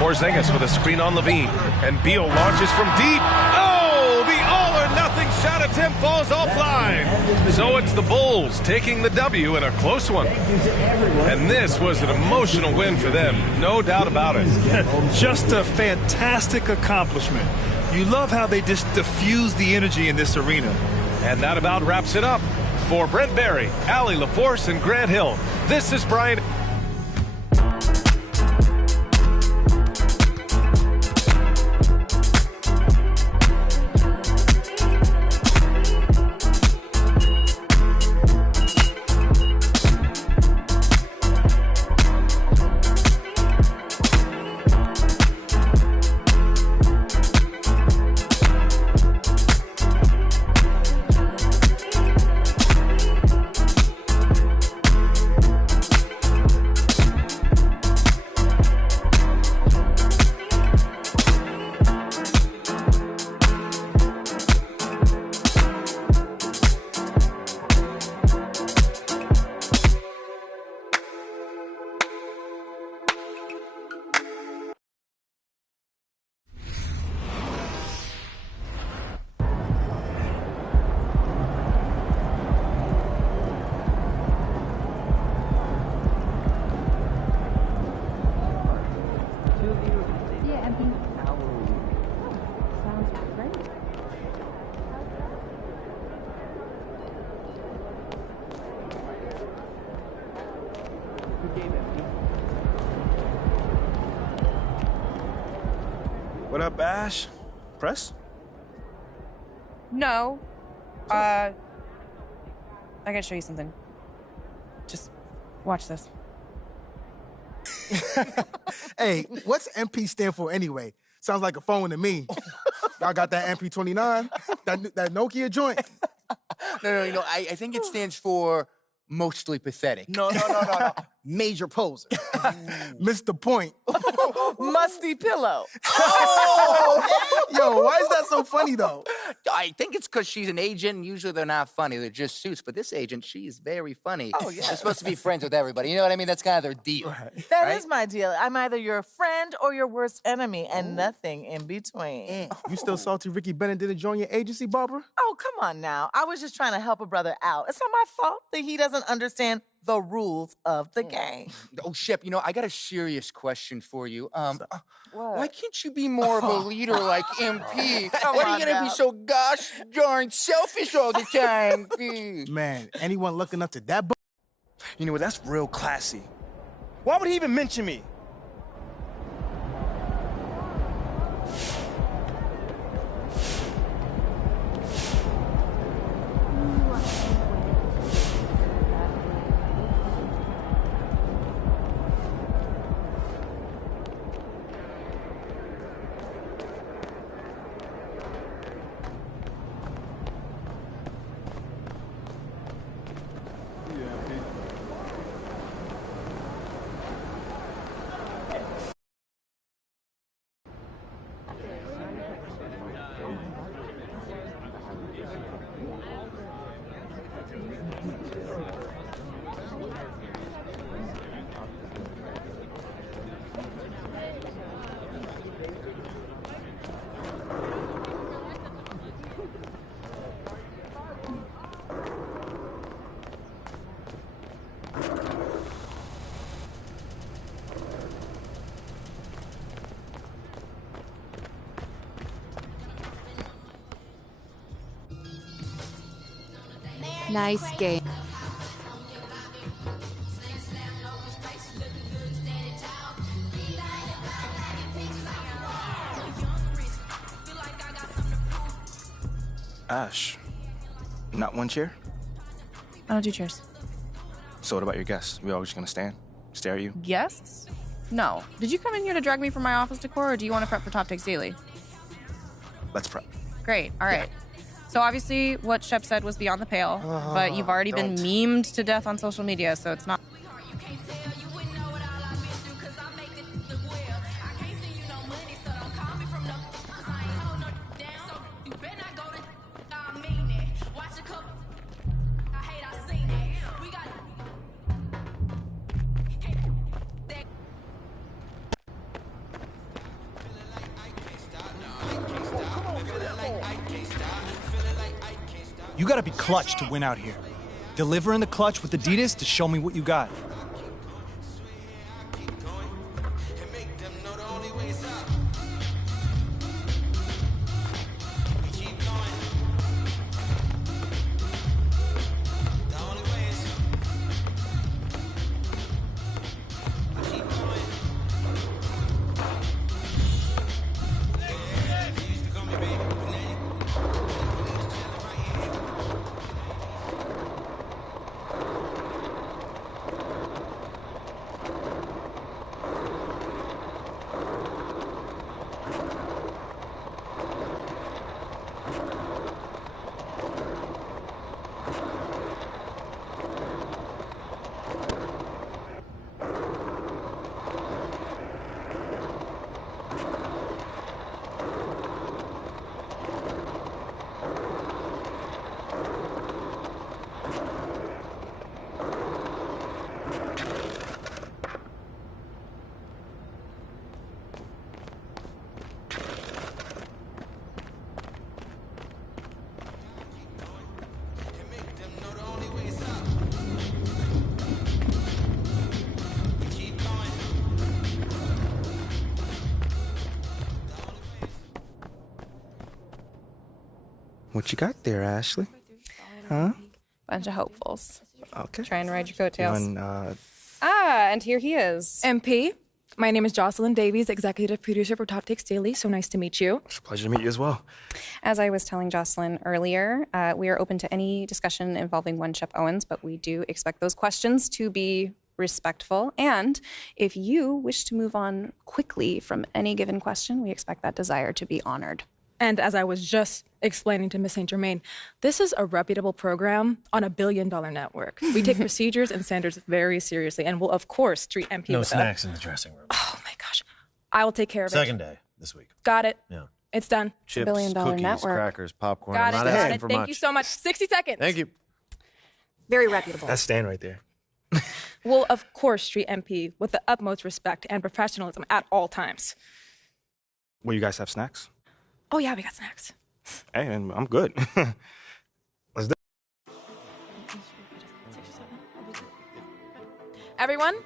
Porzingis with a screen on Levine. And Beal launches from deep. Oh, the all-or-nothing shot attempt falls offline. So it's the Bulls taking the W in a close one. And this was an emotional win for them. No doubt about it. Just a fantastic accomplishment. You love how they just diffuse the energy in this arena. And that about wraps it up. For Brent Barry, Allie LaForce, and Grant Hill, this is Brian. What up, Ash? Press? No. I gotta show you something. Just watch this. Hey, what's MP stand for anyway? Sounds like a phone to me. Y'all got that MP29? That Nokia joint? No. I think it stands for mostly pathetic. No. Major poser. Missed the point. Musty pillow. Yo, why is that so funny, though? I think it's because she's an agent, and usually they're not funny. They're just suits. But this agent, she's very funny. Oh, yeah. They're supposed to be friends with everybody. You know what I mean? That's kind of their deal. That is my deal. I'm either your friend or your worst enemy, and nothing in between. You still salty Ricky Bennett didn't join your agency, Barbara? Oh, come on now. I was just trying to help a brother out. It's not my fault that he doesn't understand the rules of the game. Oh, Shep, I got a serious question for you. Why can't you be more of a leader like MP? Why are you gonna be so gosh darn selfish all the time? Man, anyone looking up to that You know what? That's real classy. Why would he even mention me? Nice game. Ash, not one chair? I don't do chairs. So what about your guests? We all just gonna stand, stare at you? Guests? No. Did you come in here to drag me from my office decor, or do you want to prep for Top Takes Daily? Let's prep. Great. All right. So obviously what Shep said was beyond the pale, but you've already been memed to death on social media, so it's not... You gotta be clutch to win out here. Deliver in the clutch with Adidas to show me what you got. What you got there, Ashley? Huh? Bunch of hopefuls. Okay. Try and ride your coattails. And, and here he is. MP, My name is Jocelyn Davies, executive producer for Top Takes Daily. So nice to meet you. It's a pleasure to meet you as well. As I was telling Jocelyn earlier, we are open to any discussion involving one Shep Owens, but we do expect those questions to be respectful. And if you wish to move on quickly from any given question, we expect that desire to be honored. And as I was just explaining to Ms. St. Germain, this is a reputable program on a billion-dollar network. We take procedures and standards very seriously and will, of course, treat MP No with snacks in the dressing room. Oh, my gosh. I will take care of it. Second day this week. Got it. Yeah. It's done. Chips, billion-dollar cookies, network. crackers, popcorn. Got I'm it. not Got asking it. for Thank much. you so much. 60 seconds. Thank you. Very reputable. That's Stan right there. We'll, of course, treat MP with the utmost respect and professionalism at all times. Will you guys have snacks? Oh, yeah, we got snacks. Hey, and I'm good. Let's do it. Everyone?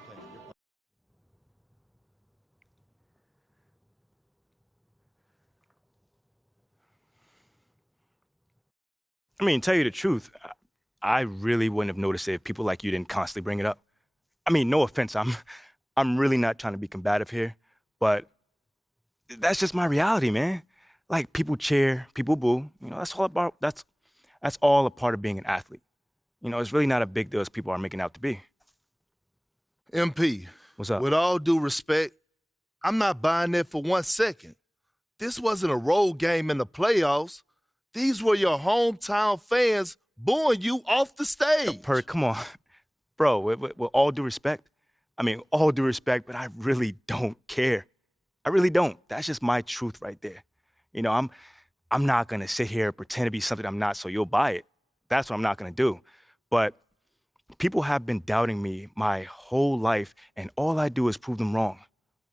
I mean, tell you the truth, I really wouldn't have noticed it if people like you didn't constantly bring it up. I mean, no offense, I'm really not trying to be combative here, but that's just my reality, man. Like, people cheer, people boo. You know, that's all a part of being an athlete. You know, it's really not a big deal as people are making out to be. MP. What's up? With all due respect, I'm not buying that for 1 second. This wasn't a road game in the playoffs. These were your hometown fans booing you off the stage. Perk, come on. Bro, with all due respect, all due respect, but I really don't care. I really don't. That's just my truth right there. You know, I'm not gonna sit here and pretend to be something I'm not so you'll buy it. That's what I'm not gonna do. But people have been doubting me my whole life, and all I do is prove them wrong.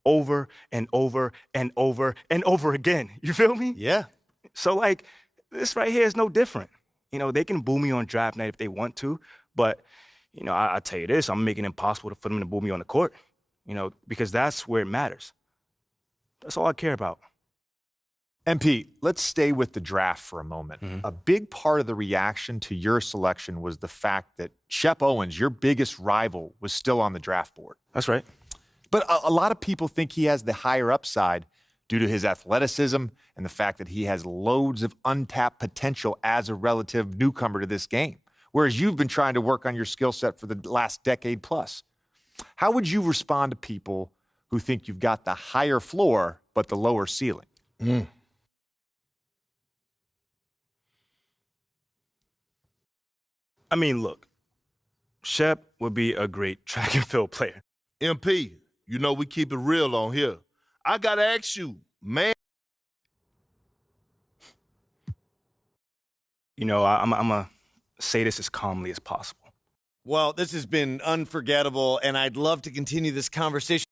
Over and over and over and over again. You feel me? Yeah. So, like, this right here is no different. You know, they can boo me on draft night if they want to, but, you know, I tell you this, I'm making it impossible for them to boo me on the court, you know, because that's where it matters. That's all I care about. MP, let's stay with the draft for a moment. A big part of the reaction to your selection was the fact that Shep Owens, your biggest rival, was still on the draft board. That's right. But a lot of people think he has the higher upside due to his athleticism and the fact that he has loads of untapped potential as a relative newcomer to this game, whereas you've been trying to work on your skill set for the last decade plus. How would you respond to people who think you've got the higher floor but the lower ceiling? I mean, look, Shep would be a great track and field player. MP, you know we keep it real on here. I gotta ask you, man. You know, I'm going to say this as calmly as possible. Well, this has been unforgettable, and I'd love to continue this conversation.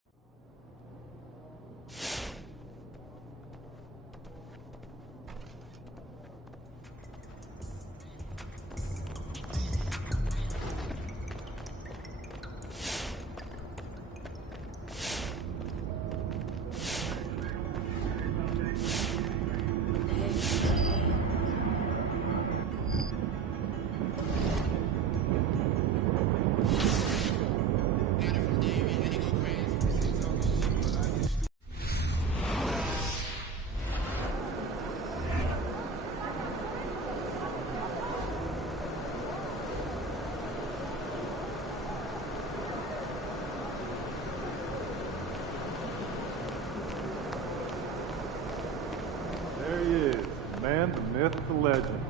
There he is, the man, the myth, the legend.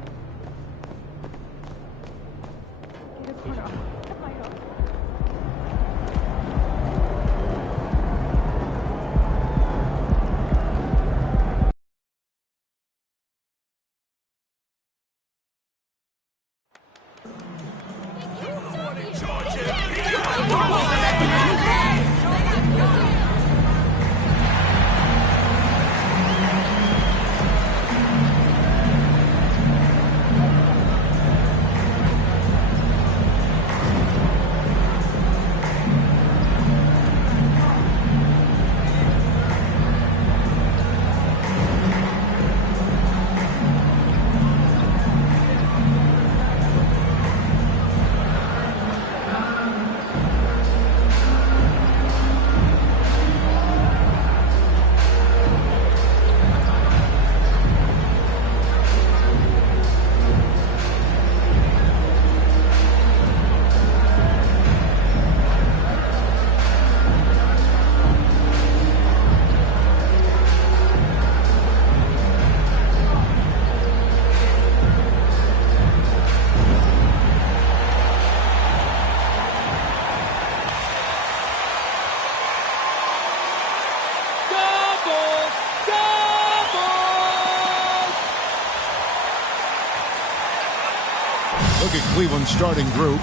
at Cleveland's starting group.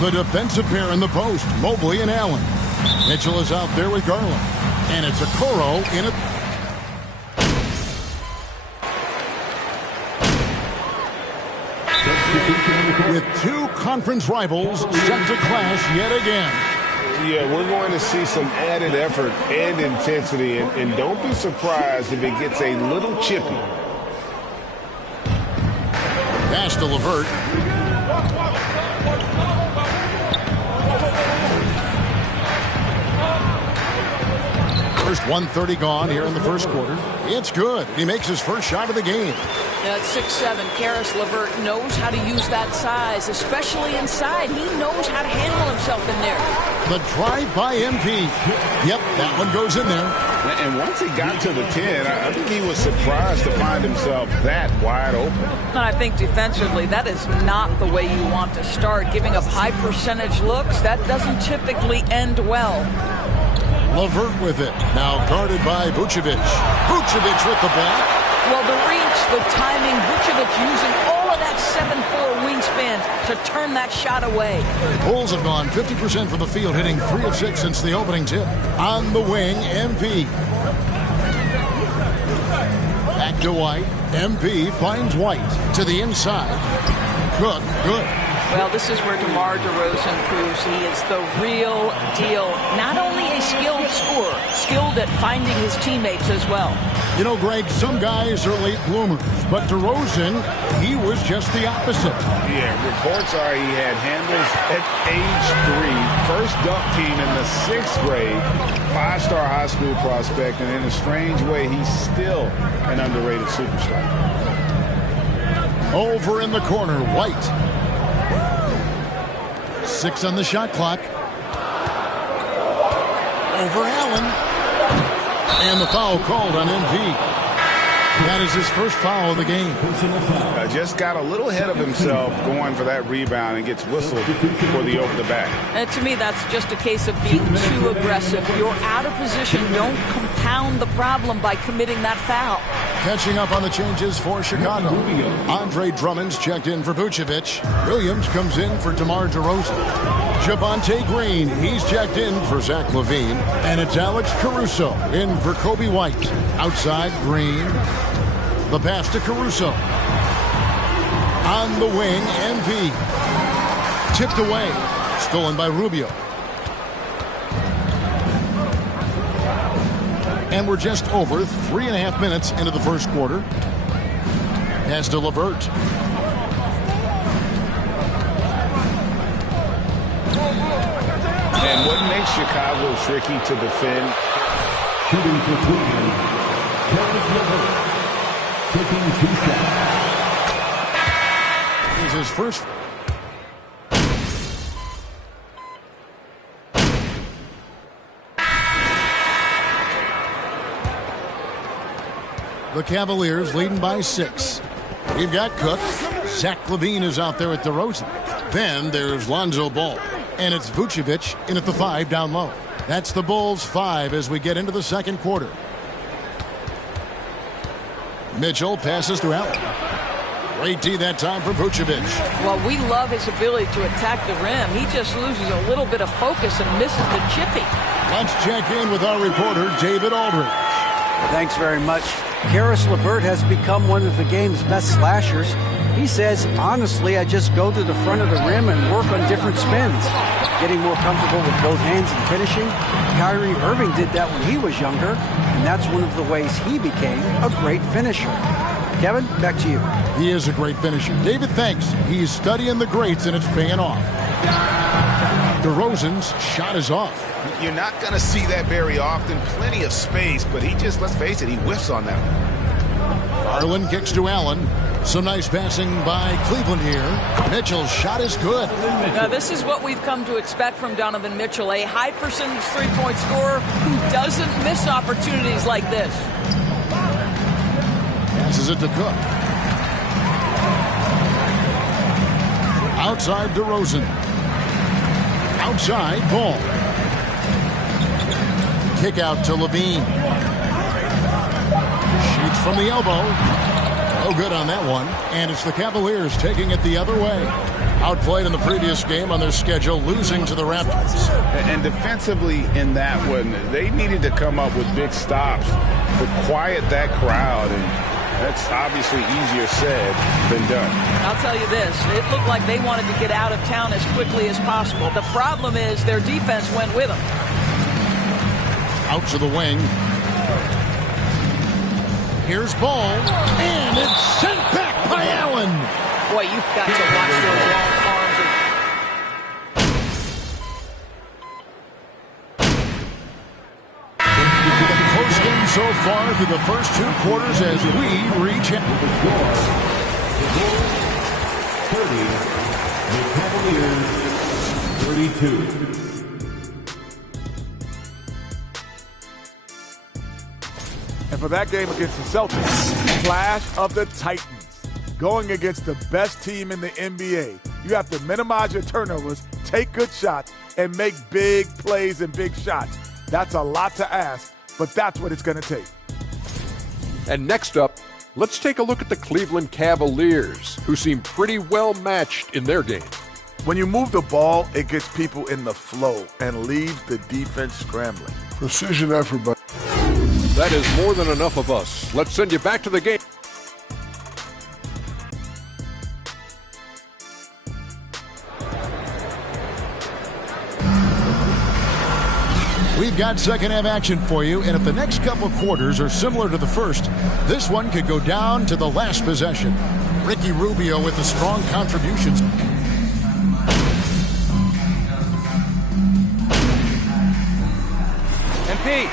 The defensive pair in the post, Mobley and Allen. Mitchell is out there with Garland. And it's Okoro in it. With two conference rivals set to clash yet again. Yeah, we're going to see some added effort and intensity, and don't be surprised if it gets a little chippy. Pass to LeVert. First 1:30 gone here in the first quarter. It's good. He makes his first shot of the game. At 6'7", Karis LeVert knows how to use that size, especially inside. He knows how to handle himself in there. The drive by MP. Yep, that one goes in there. And once he got to the 10, I think he was surprised to find himself that wide open. And I think defensively, that is not the way you want to start. Giving up high percentage looks, that doesn't typically end well. LeVert with it. Now guarded by Vucevic. Vucevic with the block. Well, the reach, the timing, Vucevic using all of that 7'4" wingspan to turn that shot away. Bulls have gone 50% from the field, hitting 3 of 6 since the opening tip. On the wing, MP. Back to White. MP finds White to the inside. Cook, good. Well, this is where DeMar DeRozan proves he is the real deal. Not only a skilled scorer, skilled at finding his teammates as well. You know, Greg, some guys are late bloomers, but DeRozan, he was just the opposite. Yeah, reports are he had handles at age 3, first dunk team in the 6th grade, 5-star high school prospect, and in a strange way, he's still an underrated superstar. Over in the corner, White. 6 on the shot clock. Over Allen. And the foul called on MP. That is his first foul of the game. Just got a little ahead of himself going for that rebound and gets whistled for the over the back. And to me, that's just a case of being too aggressive. You're out of position. Don't compound the problem by committing that foul. Catching up on the changes for Chicago. Andre Drummond's checked in for Vucevic. Williams comes in for DeMar DeRozan. Javonte Green, he's checked in for Zach LaVine. And it's Alex Caruso in for Kobe White. Outside, Green. The pass to Caruso. On the wing, MP. Tipped away. Stolen by Rubio. And we're just over 3.5 minutes into the first quarter. Pass to LeVert. And what makes Chicago tricky to defend? Shooting for Cleveland, Karis LeVert, taking 2 shots. This is his first. The Cavaliers leading by 6. We've got Cook. Zach LaVine is out there at DeRozan. Then there's Lonzo Ball. And it's Vucevic in at the 5 down low. That's the Bulls' 5 as we get into the second quarter. Mitchell passes to Allen. Great D that time for Vucevic. Well, we love his ability to attack the rim. He just loses a little bit of focus and misses the chippy. Let's check in with our reporter, David Aldridge. Thanks very much. Karis LeVert has become one of the game's best slashers. He says, honestly, I just go to the front of the rim and work on different spins, getting more comfortable with both hands and finishing. Kyrie Irving did that when he was younger, and that's one of the ways he became a great finisher. Kevin, back to you. He is a great finisher. David, thanks. He's studying the greats, and it's paying off. DeRozan's shot is off. You're not going to see that very often. Plenty of space, but he just, let's face it, he whiffs on that one. Garland kicks to Allen. Some nice passing by Cleveland here. Mitchell's shot is good. Now, this is what we've come to expect from Donovan Mitchell, a high percentage three-point scorer who doesn't miss opportunities like this. Passes it to Cook. Outside DeRozan. Outside Ball. Kick out to LaVine. Shoots from the elbow. No good on that one. And it's the Cavaliers taking it the other way. Outplayed in the previous game on their schedule, losing to the Raptors. And defensively in that one, they needed to come up with big stops to quiet that crowd. And that's obviously easier said than done. I'll tell you this, it looked like they wanted to get out of town as quickly as possible. The problem is their defense went with them. Out to the wing. Here's ball, and it's sent back by Allen. Boy, you've got to watch those long arms. The close game so far through the first 2 quarters as we reach out. The Bulls 30, the Cavaliers 32. And for that game against the Celtics, clash of the Titans. Going against the best team in the NBA, you have to minimize your turnovers, take good shots, and make big plays and big shots. That's a lot to ask, but that's what it's going to take. And next up, let's take a look at the Cleveland Cavaliers, who seem pretty well matched in their game. When you move the ball, it gets people in the flow and leaves the defense scrambling. Precision effort, but that is more than enough of us. Let's send you back to the game. We've got second half action for you, and if the next couple quarters are similar to the first, this one could go down to the last possession. Ricky Rubio with the strong contributions. MP.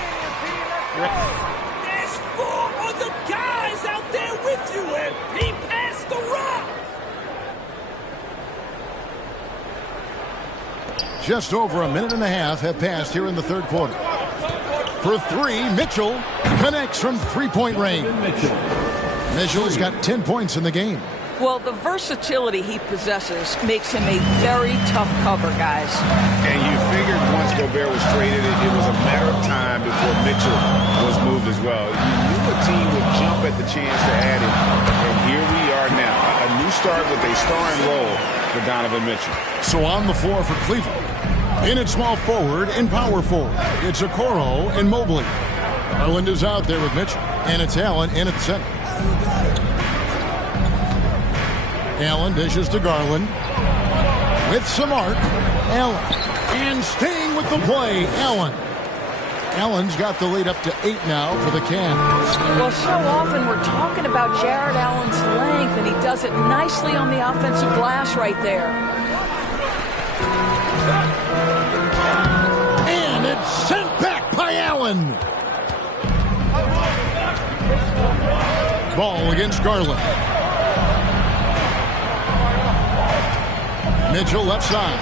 There's 4 other guys out there with you, MP. Pass the rock. Just over a minute and a half have passed here in the third quarter. For 3, Mitchell connects from three-point range. Mitchell's got 10 points in the game. Well, the versatility he possesses makes him a very tough cover, guys. And you figured once Gobert was traded, it was a matter of time before Mitchell was moved as well. You knew a team would jump at the chance to add him, and here we are now. A new start with a starring role for Donovan Mitchell. So on the floor for Cleveland, in at small forward and power forward, it's Okoro and Mobley. Garland is out there with Mitchell, and it's Allen in at the center. Allen dishes to Garland. With some arc, Allen. And staying with the play, Allen. Allen's got the lead up to 8 now for the Cavs. Well, so often we're talking about Jared Allen's length, and he does it nicely on the offensive glass right there. And it's sent back by Allen. Ball against Garland. Mitchell left side.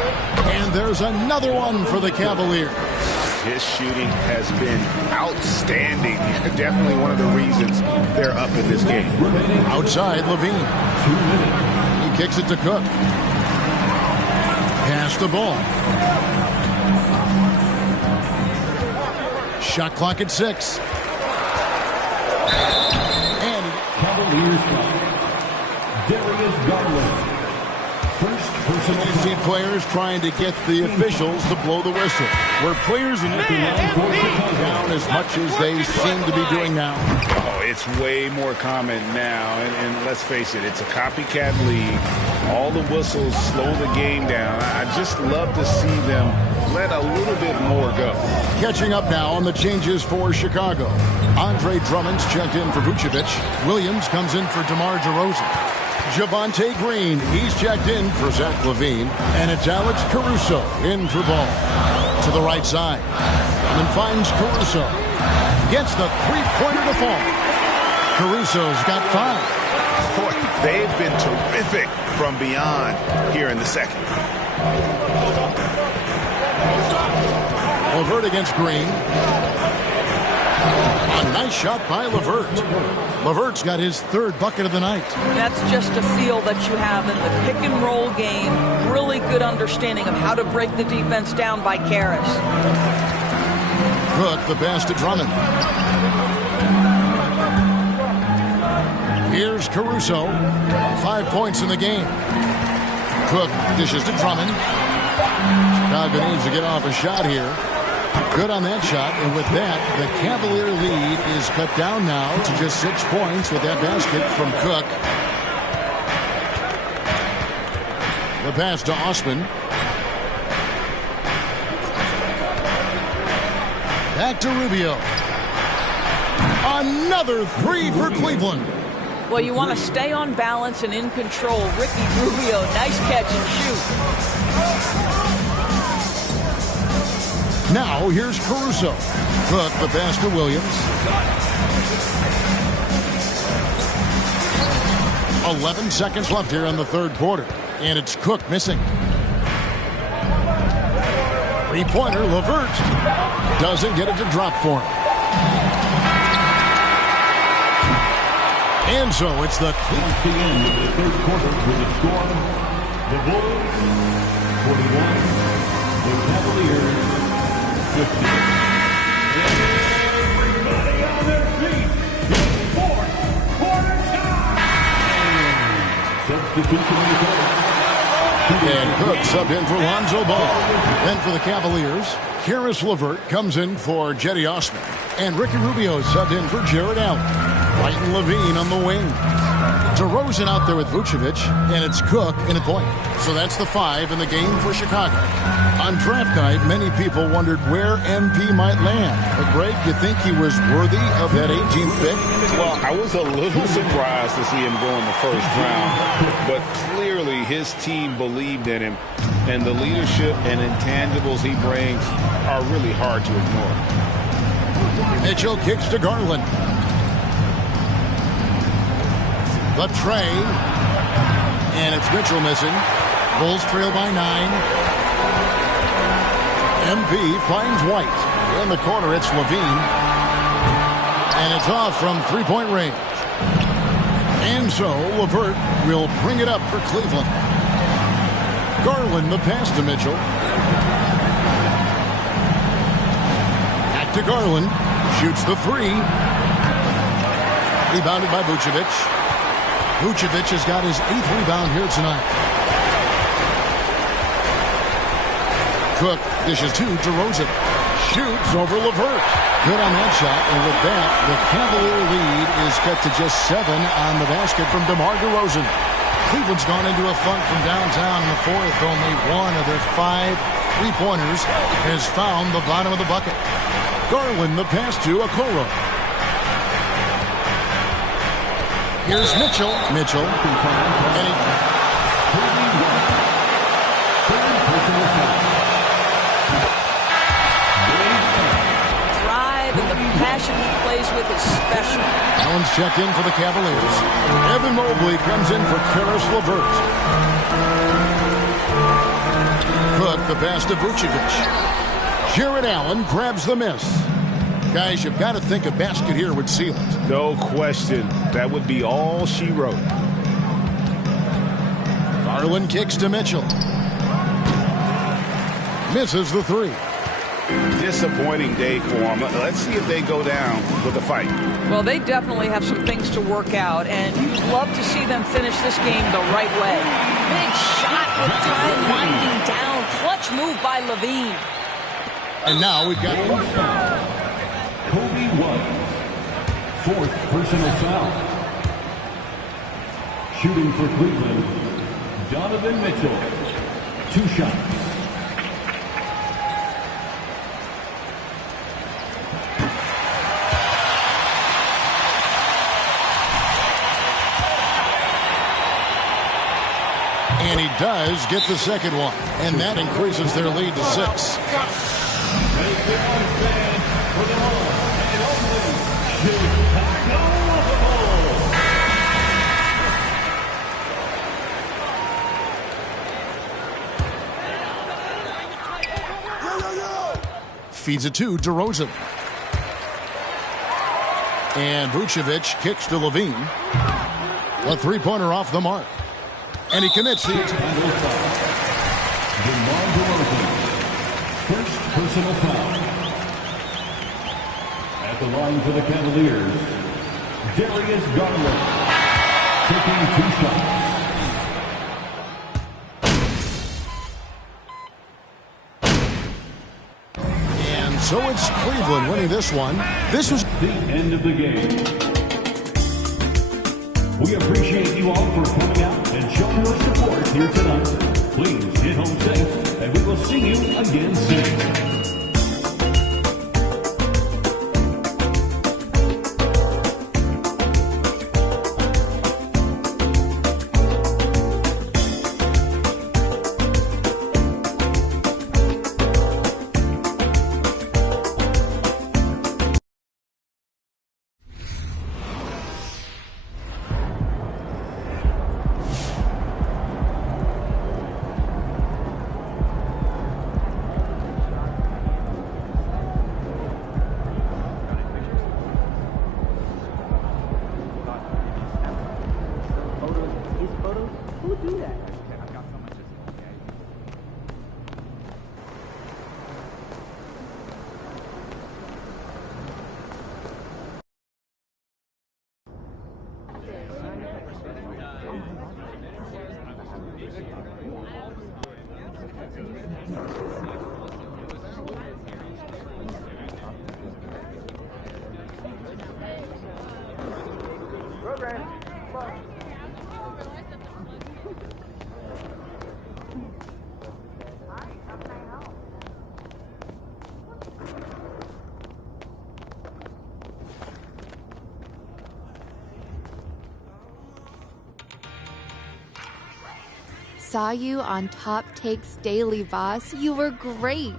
And there's another one for the Cavaliers. His shooting has been outstanding. Definitely one of the reasons they're up in this game. Outside, Levine. He kicks it to Cook. Pass the ball. Shot clock at 6. And Cavaliers Darius Garland. You see players trying to get the officials to blow the whistle. Where players in the down as much as they seem to be doing now. Oh, it's way more common now. And let's face it, it's a copycat league. All the whistles slow the game down. I just love to see them let a little bit more go. Catching up now on the changes for Chicago. Andre Drummond's checked in for Vucevic. Williams comes in for DeMar DeRozan. Javonte Green, he's checked in for Zach LaVine. And it's Alex Caruso in for Ball. To the right side. And finds Caruso. Gets the three-pointer to fall. Caruso's got 5. Boy, they've been terrific from beyond here in the second. LeVert against Green. A nice shot by LeVert. LeVert's got his 3rd bucket of the night. That's just a feel that you have in the pick-and-roll game. Really good understanding of how to break the defense down by Karras. Cook, the pass to Drummond. Here's Caruso. 5 points in the game. Cook dishes to Drummond. Chicago needs to get off a shot here. Good on that shot. And with that, the Cavalier lead is cut down now to just 6 points with that basket from Cook. The pass to Osman. Back to Rubio. Another three for Cleveland. Well, you want to stay on balance and in control. Ricky Rubio, nice catch and shoot. Now here's Caruso. Cook the pass to Williams. 11 seconds left here in the third quarter. And it's Cook missing. Three-pointer, LeVert. Doesn't get it to drop for him. And so it's the end of the third quarter with the score. The Bulls 41, the Cavaliers 50. Everybody on their feet. It's fourth quarter time. Substitution in the quarter. And Cook subbed in for Lonzo Ball. Then for the Cavaliers, Karis LeVert comes in for Jetty Osman. And Ricky Rubio subbed in for Jared Allen. White and Levine on the wing. DeRozan out there with Vucevic, and it's Cook in a point. So that's the 5 in the game for Chicago. On draft night, many people wondered where MP might land. But Greg, you think he was worthy of that 18th pick? Well, I was a little surprised to see him go in the first round, but clearly his team believed in him, and the leadership and intangibles he brings are really hard to ignore. Mitchell kicks to Garland. The tray. And it's Mitchell missing. Bulls trail by 9. MP finds White. In the corner, it's Levine. And it's off from three-point range. And so LeVert will bring it up for Cleveland. Garland the pass to Mitchell. Back to Garland. Shoots the 3. Rebounded by Vucevic. Vucevic has got his 8th rebound here tonight. Cook dishes to DeRozan. Shoots over LeVert. Good on that shot. And with that, the Cavalier lead is cut to just 7 on the basket from DeMar DeRozan. Cleveland's gone into a funk from downtown in the fourth. Only one of their 5 three-pointers has found the bottom of the bucket. Garland the pass to Okoro. Here's Mitchell. Mitchell. Drive and the passion he plays with is special. Allen's checked in for the Cavaliers. Evan Mobley comes in for Karis LeVert. Cook the pass to Vucevic. Jared Allen grabs the miss. Guys, you've got to think a basket here would seal it. No question. That would be all she wrote. Garland kicks to Mitchell. Misses the 3. Disappointing day for them. Let's see if they go down with a fight. Well, they definitely have some things to work out, and you'd love to see them finish this game the right way. Big shot with time winding down. Clutch move by Levine. And now we've got Kobe White, 4th personal foul. Shooting for Cleveland, Donovan Mitchell, 2 shots. And he does get the second one. And that increases their lead to 6. Feeds it to DeRozan. And Vucevic kicks to Levine. A three-pointer off the mark. And he commits the... DeMar DeRozan, first personal foul. At the line for the Cavaliers, Darius Garland. taking 2 shots. And so it's Cleveland winning this one. This was the end of the game. We appreciate you all for coming out and showing your support here tonight. Please get home safe, and we will see you again soon. Saw you on Top Takes Daily, boss. You were great.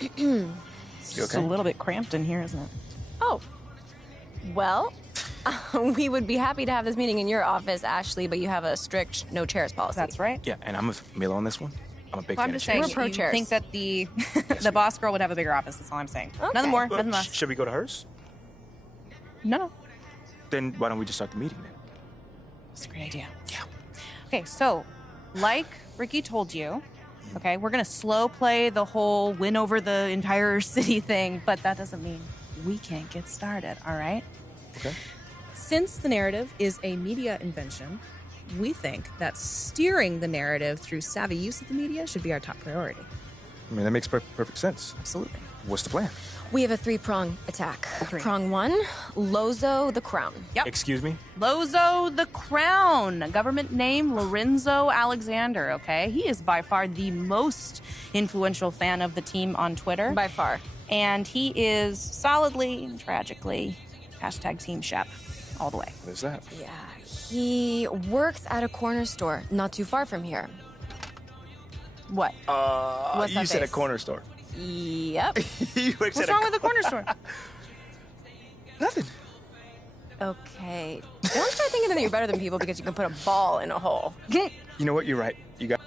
It's a little bit cramped in here, isn't it? Oh, well, we would be happy to have this meeting in your office, Ashley, but you have a strict no chairs policy. That's right. Yeah, and I'm with Milo on this one. I'm a big Well, fan I'm of just saying, chairs. We're pro you chairs. think that the the boss girl would have a bigger office. That's all I'm saying. Nothing more, nothing less. Should we go to hers? No. Then why don't we just start the meeting then? That's a great idea. Yeah. Okay, so like Ricky told you, okay, we're gonna slow play the whole win over the entire city thing, but that doesn't mean we can't get started, all right? Okay. Since the narrative is a media invention, we think that steering the narrative through savvy use of the media should be our top priority. I mean, that makes perfect sense. Absolutely. What's the plan? We have a 3-prong attack. Prong 1, Lozo the Crown. Yep. Excuse me? Lozo the Crown, government name Lorenzo Alexander, okay? He is by far the most influential fan of the team on Twitter. By far. And he is solidly and tragically #Team Shep all the way. What is that? Yeah, he works at a corner store not too far from here. What? What's You that said a face? corner store. Yep. What's wrong with the corner store? Nothing. Okay. Don't start thinking that you're better than people because you can put a ball in a hole. You know what? You're right. You got.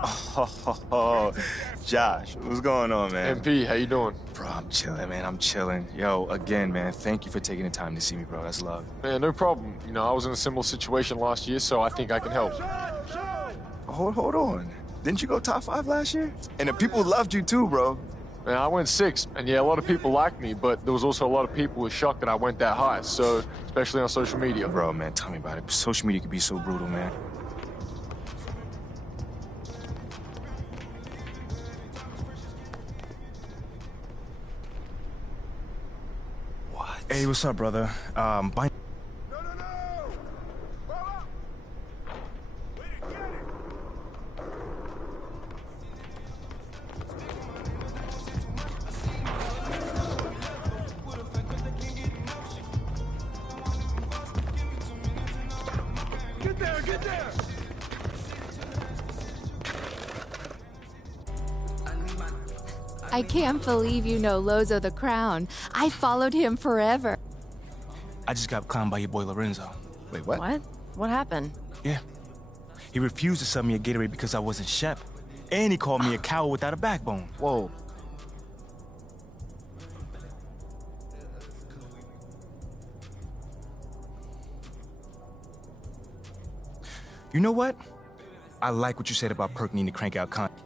Oh, Josh, what's going on, man? MP, how you doing? Bro, I'm chilling, man. I'm chilling. Yo, again, man, thank you for taking the time to see me, bro. That's love. Man, no problem. You know, I was in a similar situation last year, so I think I can help. Hold on. Didn't you go top 5 last year? And the people loved you too, bro. Man, I went 6, and yeah, a lot of people liked me, but there was also a lot of people who were shocked that I went that high, so especially on social media. Bro, man, tell me about it. Social media can be so brutal, man. Hey, what's up, brother? Bye. Get there! I can't believe you know Lozo the Crown. I followed him forever. I just got clowned by your boy Lorenzo. Wait, what? What? What happened? Yeah. He refused to sell me a Gatorade because I wasn't Shep. And he called me a coward without a backbone. Whoa. You know what? I like what you said about Perk needing to crank out content.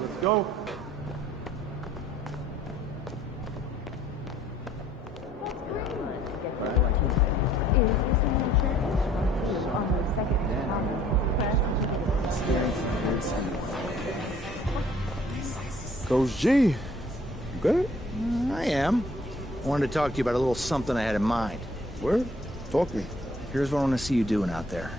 Let's go. Coach G, you good? I am. I wanted to talk to you about a little something I had in mind. Where? Talk to me. Here's what I want to see you doing out there.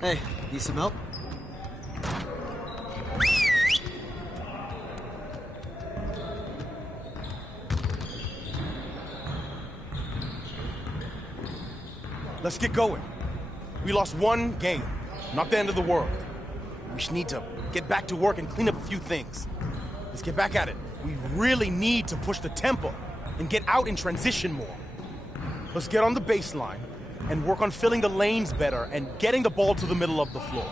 Hey, need some help? Let's get going. We lost one game, not the end of the world. We just need to get back to work and clean up a few things. Let's get back at it. We really need to push the tempo and get out in transition more. Let's get on the baseline and work on filling the lanes better and getting the ball to the middle of the floor.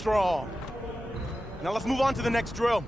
strong. Now let's move on to the next drill.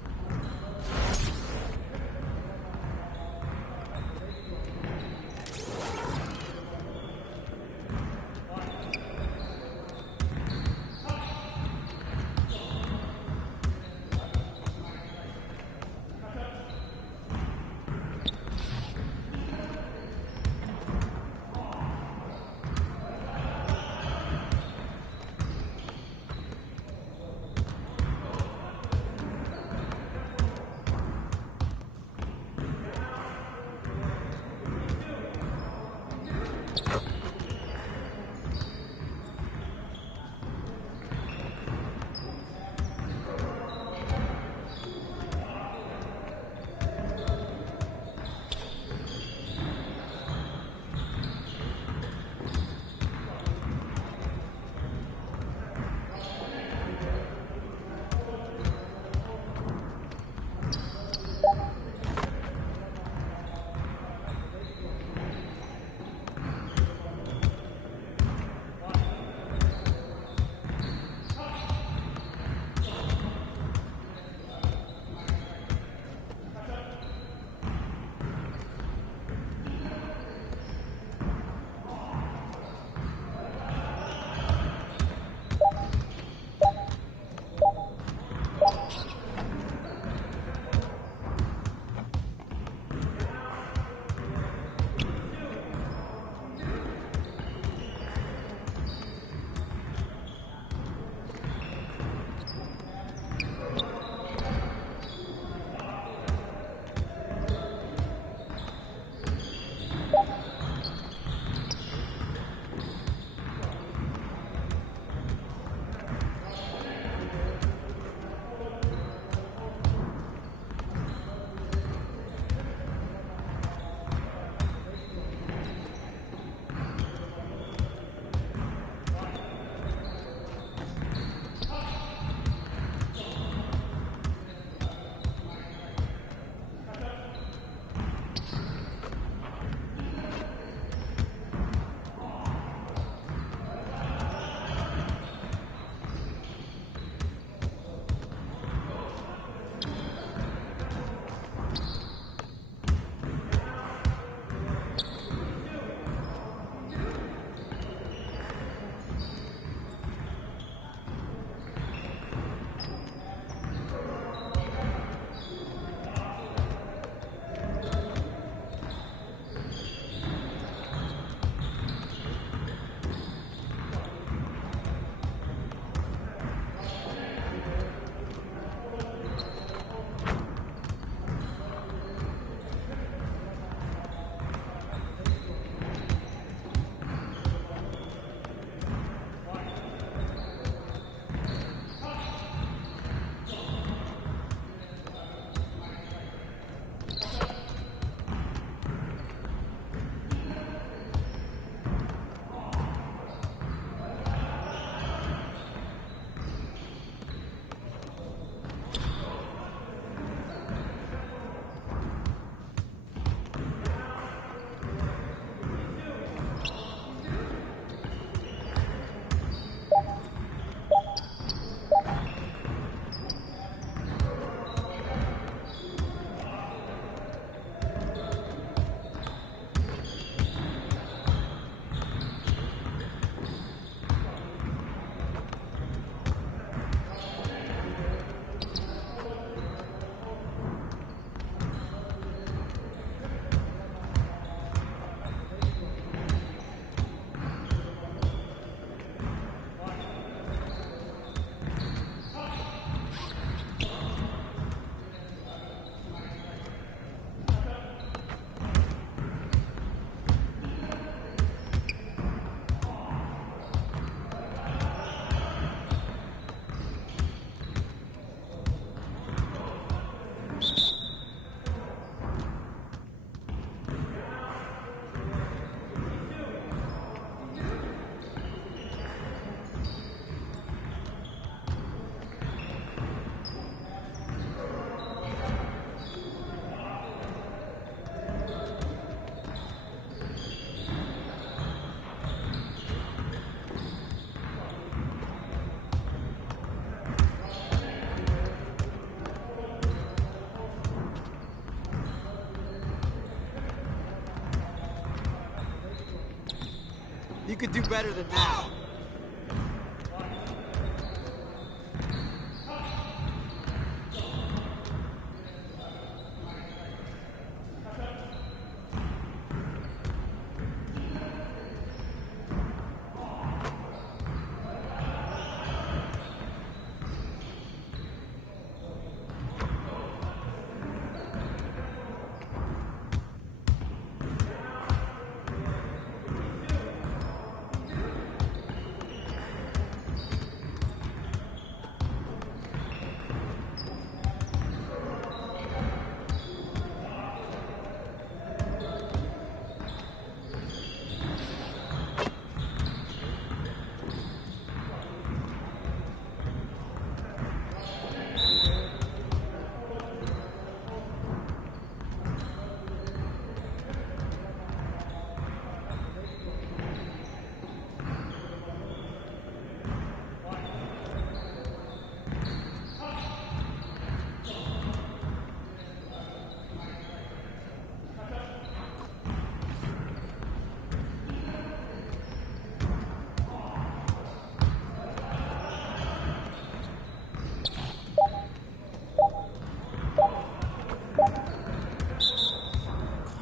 You could do better than that.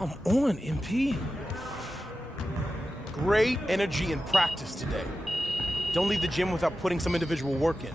Come on, MP. Great energy in practice today. Don't leave the gym without putting some individual work in.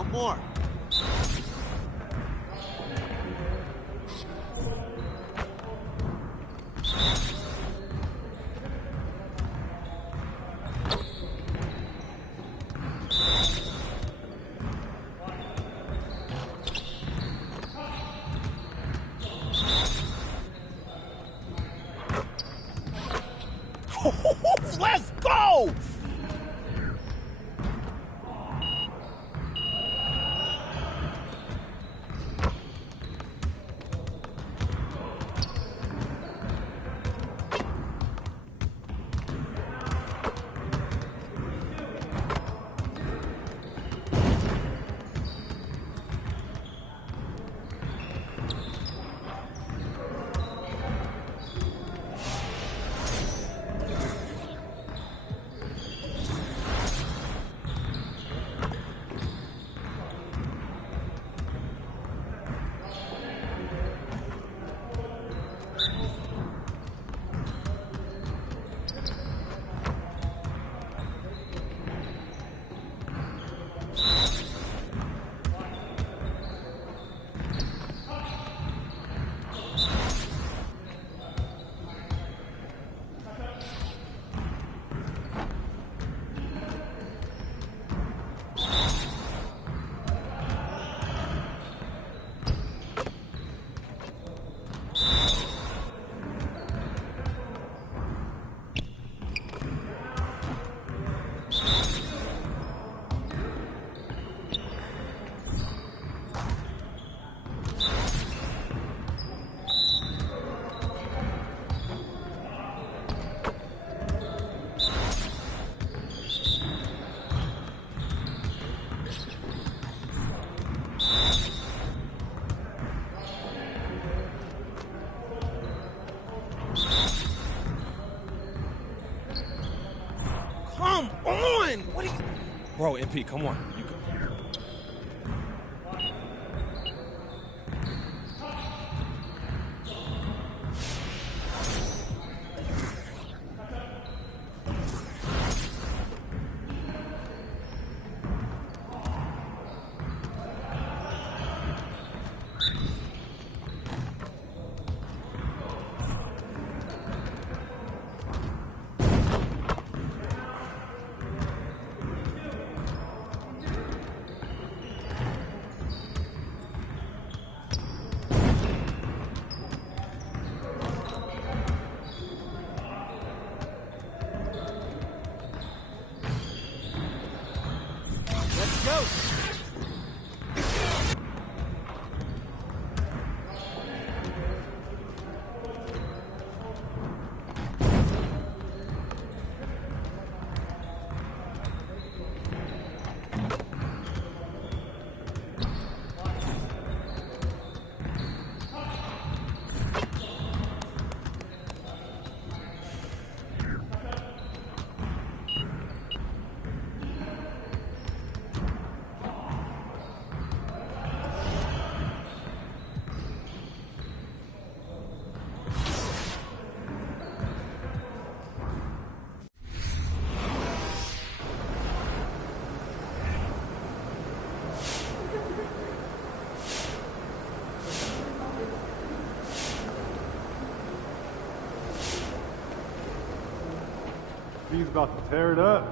One more. Let's go! Bro, MP, come on. Let's go. He's about to tear it up.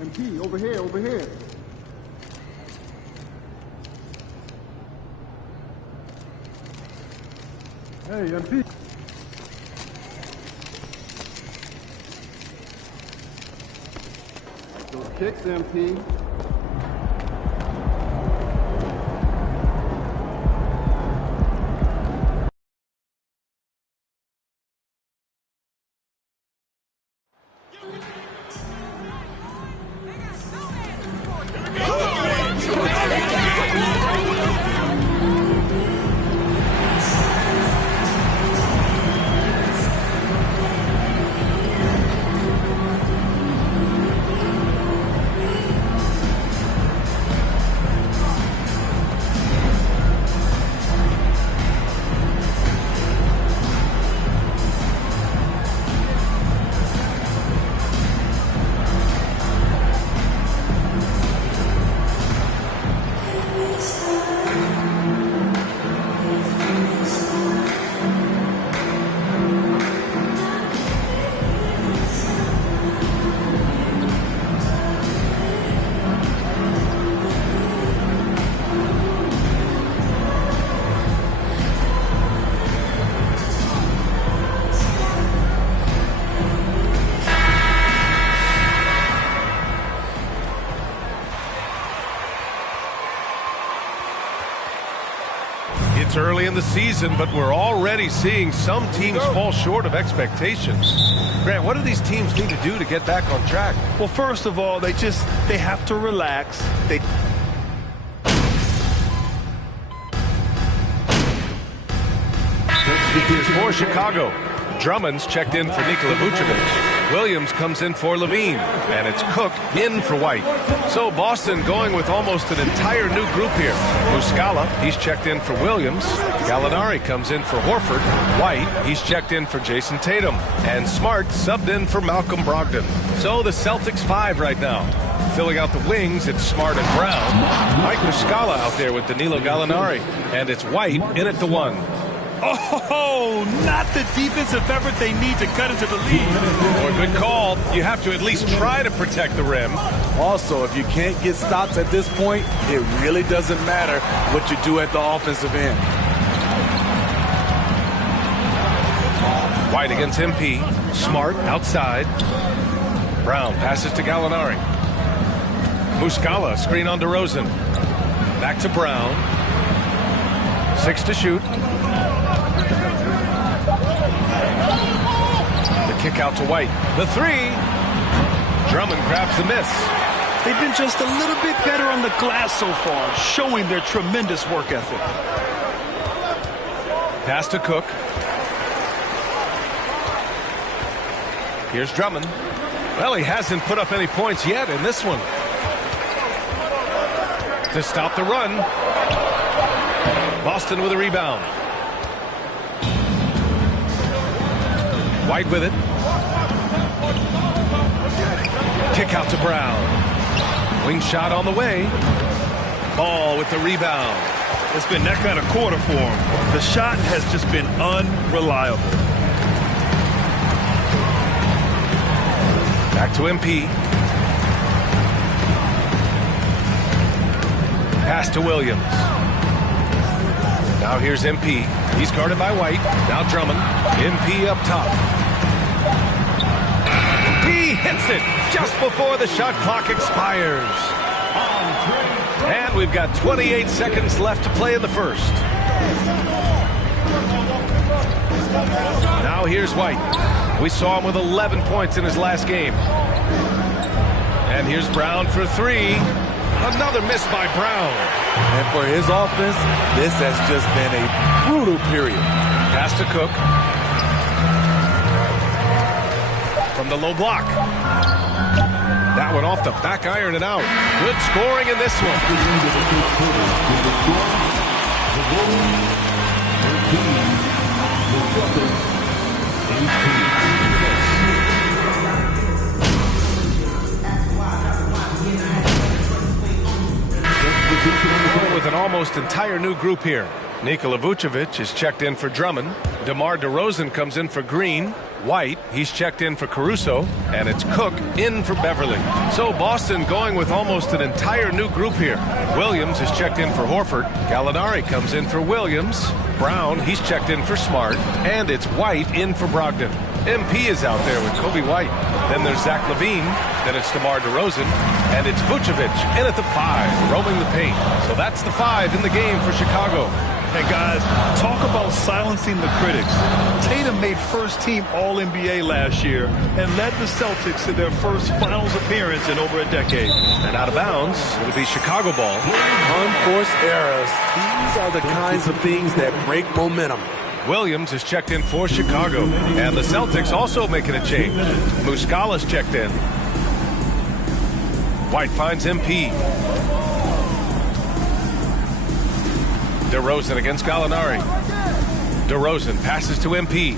MP, over here, over here. Hey, MP. Those kicks, MP. It's early in the season, but we're already seeing some teams fall short of expectations. Grant, what do these teams need to do to get back on track? Well, first of all, they have to relax. Here's for Chicago. Drummond's checked in for Nikola Vucevic. Williams comes in for Levine, and it's Cook in for White. So Boston going with almost an entire new group here. Muscala, he's checked in for Williams. Gallinari comes in for Horford. White, he's checked in for Jason Tatum. And Smart subbed in for Malcolm Brogdon. So the Celtics 5 right now. Filling out the wings, it's Smart and Brown. Mike Muscala out there with Danilo Gallinari. And it's White in at the 1. Oh, not the defensive effort they need to cut into the lead. Or good call. You have to at least try to protect the rim. Also, if you can't get stops at this point, it really doesn't matter what you do at the offensive end. White against MP. Smart outside. Brown passes to Gallinari. Muscala, screen on DeRozan. Back to Brown. 6 to shoot. The kick out to White. The 3. Drummond grabs the miss. They've been just a little bit better on the glass so far, showing their tremendous work ethic. Pass to Cook. Here's Drummond. Well, he hasn't put up any points yet in this one. To stop the run. Boston with a rebound. White with it. Kick out to Brown. Wing shot on the way. Ball with the rebound. It's been that kind of quarter for him. The shot has just been unreliable. Back to MP. Pass to Williams. Now here's MP. He's guarded by White. Now Drummond. MP up top. He hits it just before the shot clock expires. And we've got 28 seconds left to play in the first. Now here's White. We saw him with 11 points in his last game. And here's Brown for 3. Another miss by Brown. And for his offense, this has just been a brutal period. Pass to Cook. From the low block. That one off the back iron and out. Good scoring in this one. With an almost entire new group here. Nikola Vucevic is checked in for Drummond. DeMar DeRozan comes in for Green. White, he's checked in for Caruso. And it's Cook in for Beverly. So Boston going with almost an entire new group here. Williams is checked in for Horford. Gallinari comes in for Williams. Brown, he's checked in for Smart. And it's White in for Brogdon. MP is out there with Kobe White. Then there's Zach LaVine. Then it's DeMar DeRozan. And it's Vucevic in at the 5, roaming the paint. So that's the 5 in the game for Chicago. Hey, guys, talk about silencing the critics. Tatum made first-team All-NBA last year and led the Celtics to their first finals appearance in over a decade. And out of bounds, it'll be Chicago ball. Unforced errors. These are the kinds of things that break momentum. Williams is checked in for Chicago. And the Celtics also making a change. Muscala's checked in. White finds MP. DeRozan against Gallinari. DeRozan passes to MP.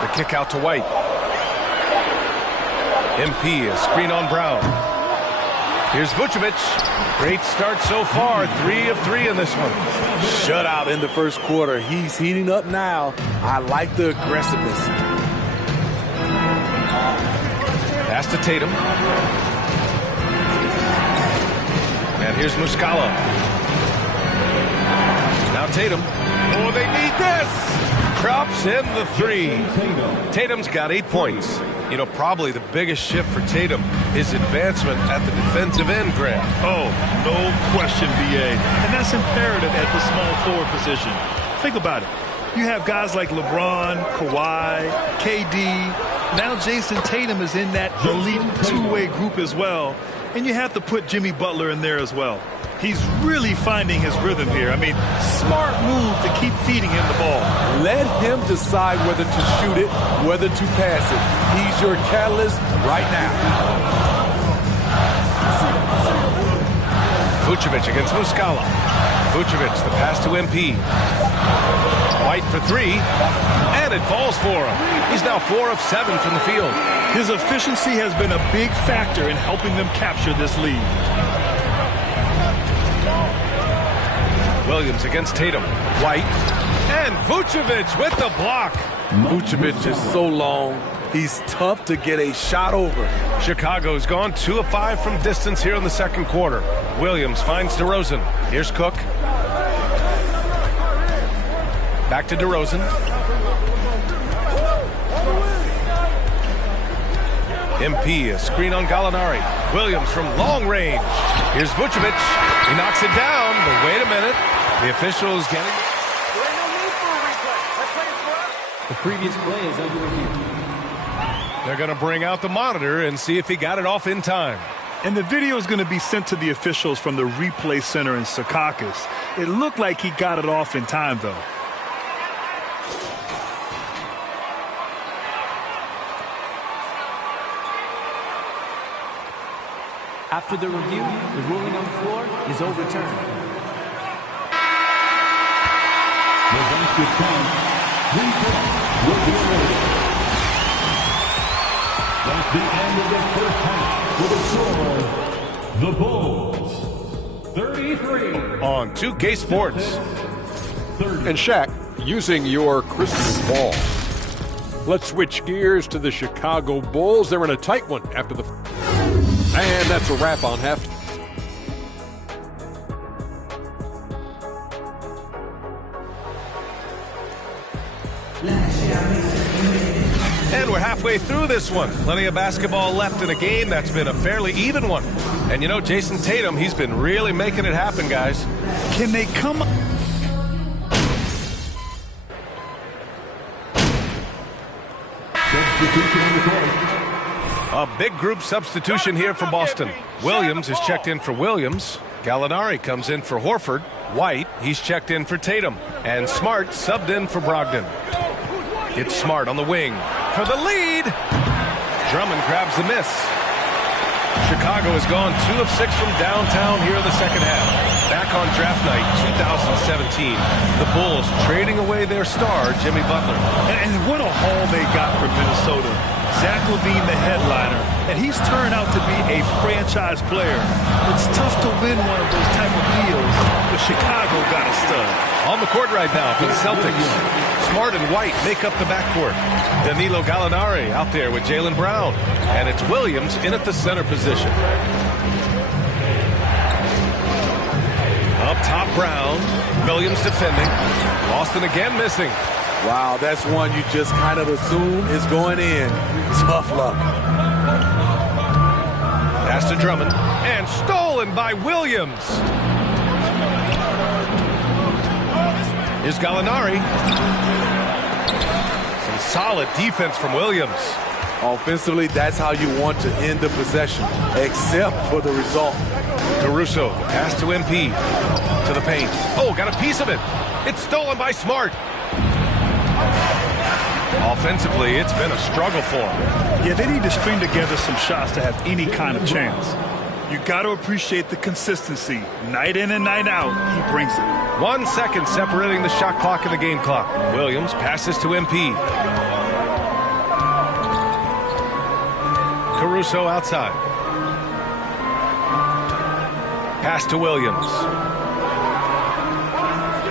The kick out to White. MP, a screen on Brown. Here's Vucevic. Great start so far. 3 of 3 in this one. Shutout in the first quarter. He's heating up now. I like the aggressiveness. Pass to Tatum. And here's Muscala. Now Tatum. Oh, they need this. Drops in the 3. Tatum's got 8 points. You know, probably the biggest shift for Tatum, his advancement at the defensive end, Graham. Oh, no question, B.A. And that's imperative at the small forward position. Think about it. You have guys like LeBron, Kawhi, KD. Now Jason Tatum is in that elite two-way group as well. And you have to put Jimmy Butler in there as well. He's really finding his rhythm here. I mean, smart move to keep feeding him the ball. Let him decide whether to shoot it, whether to pass it. He's your catalyst right now. Vucevic against Muscala. Vucevic, the pass to MP. White for 3, and it falls for him. He's now 4 of 7 from the field. His efficiency has been a big factor in helping them capture this lead. Williams against Tatum. White. And Vucevic with the block. Vucevic is so long. He's tough to get a shot over. Chicago's gone 2 of 5 from distance here in the second quarter. Williams finds DeRozan. Here's Cook. Back to DeRozan. MP, a screen on Gallinari. Williams from long range. Here's Vucevic. He knocks it down, but wait a minute. The officials getting... The previous play is under review. They're going to bring out the monitor and see if he got it off in time. And the video is going to be sent to the officials from the replay center in Secaucus. It looked like he got it off in time, though. After the review, the ruling on the floor is overturned. The basket count, 3 points will be awarded. That's the end of the first half with a score. The Bulls, 33. On 2K Sports. And Shaq, using your crystal ball, let's switch gears to the Chicago Bulls. They're in a tight one after the... And that's a wrap on half. And we're halfway through this one. Plenty of basketball left in a game that's been a fairly even one. And you know, Jason Tatum, he's been really making it happen, guys. Can they come... A big group substitution here for Boston. Williams is checked in for Williams. Gallinari comes in for Horford. White, he's checked in for Tatum. And Smart subbed in for Brogdon. It's Smart on the wing for the lead. Drummond grabs the miss. Chicago has gone 2 of 6 from downtown here in the second half. Back on draft night 2017, the Bulls trading away their star, Jimmy Butler. And what a haul they got from Minnesota. Zach LaVine, the headliner, and he's turned out to be a franchise player. It's tough to win one of those type of deals, but Chicago got a stud. On the court right now for the Celtics. Smart and White make up the backcourt. Danilo Gallinari out there with Jaylen Brown. And it's Williams in at the center position. Up top, Brown. Williams defending. Boston again missing. Wow, that's one you just kind of assume is going in. Tough luck. Pass to Drummond. And stolen by Williams. Here's Gallinari. Some solid defense from Williams. Offensively, that's how you want to end the possession, except for the result. Caruso, pass to MP. To the paint. Oh, got a piece of it. It's stolen by Smart. Offensively, it's been a struggle for them. Yeah, they need to string together some shots to have any kind of chance. You got to appreciate the consistency. Night in and night out, he brings it. 1 second separating the shot clock and the game clock. Williams passes to MP. Caruso outside. Pass to Williams.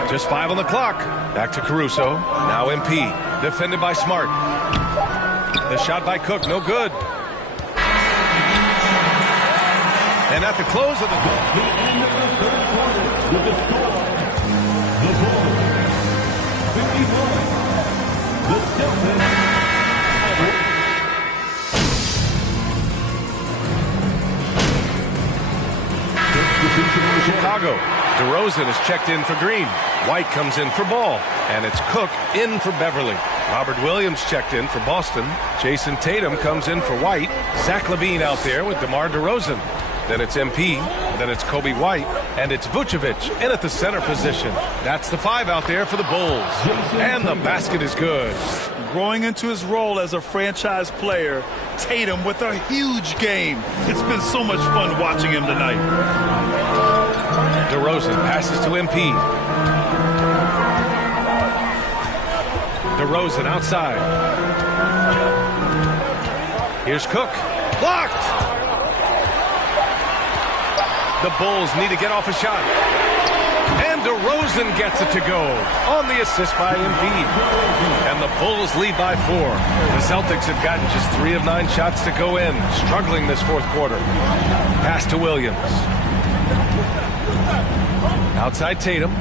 Just 5 on the clock. Back to Caruso. Now MP. Defended by Smart. The shot by Cook, no good. And at the close of the end of the third quarter with the score, the Bulls 51, the Celtics. Chicago. DeRozan is checked in for Green. White comes in for Ball. And it's Cook in for Beverly. Robert Williams checked in for Boston. Jason Tatum comes in for White. Zach LaVine out there with DeMar DeRozan. Then it's MP. Then it's Kobe White. And it's Vucevic in at the center position. That's the 5 out there for the Bulls. And the basket is good. Growing into his role as a franchise player, Tatum with a huge game. It's been so much fun watching him tonight. DeRozan passes to MP. DeRozan outside. Here's Cook. Blocked! The Bulls need to get off a shot. And DeRozan gets it to go on the assist by Embiid. And the Bulls lead by 4. The Celtics have gotten just 3 of 9 shots to go in, struggling this fourth quarter. Pass to Williams. Outside Tatum.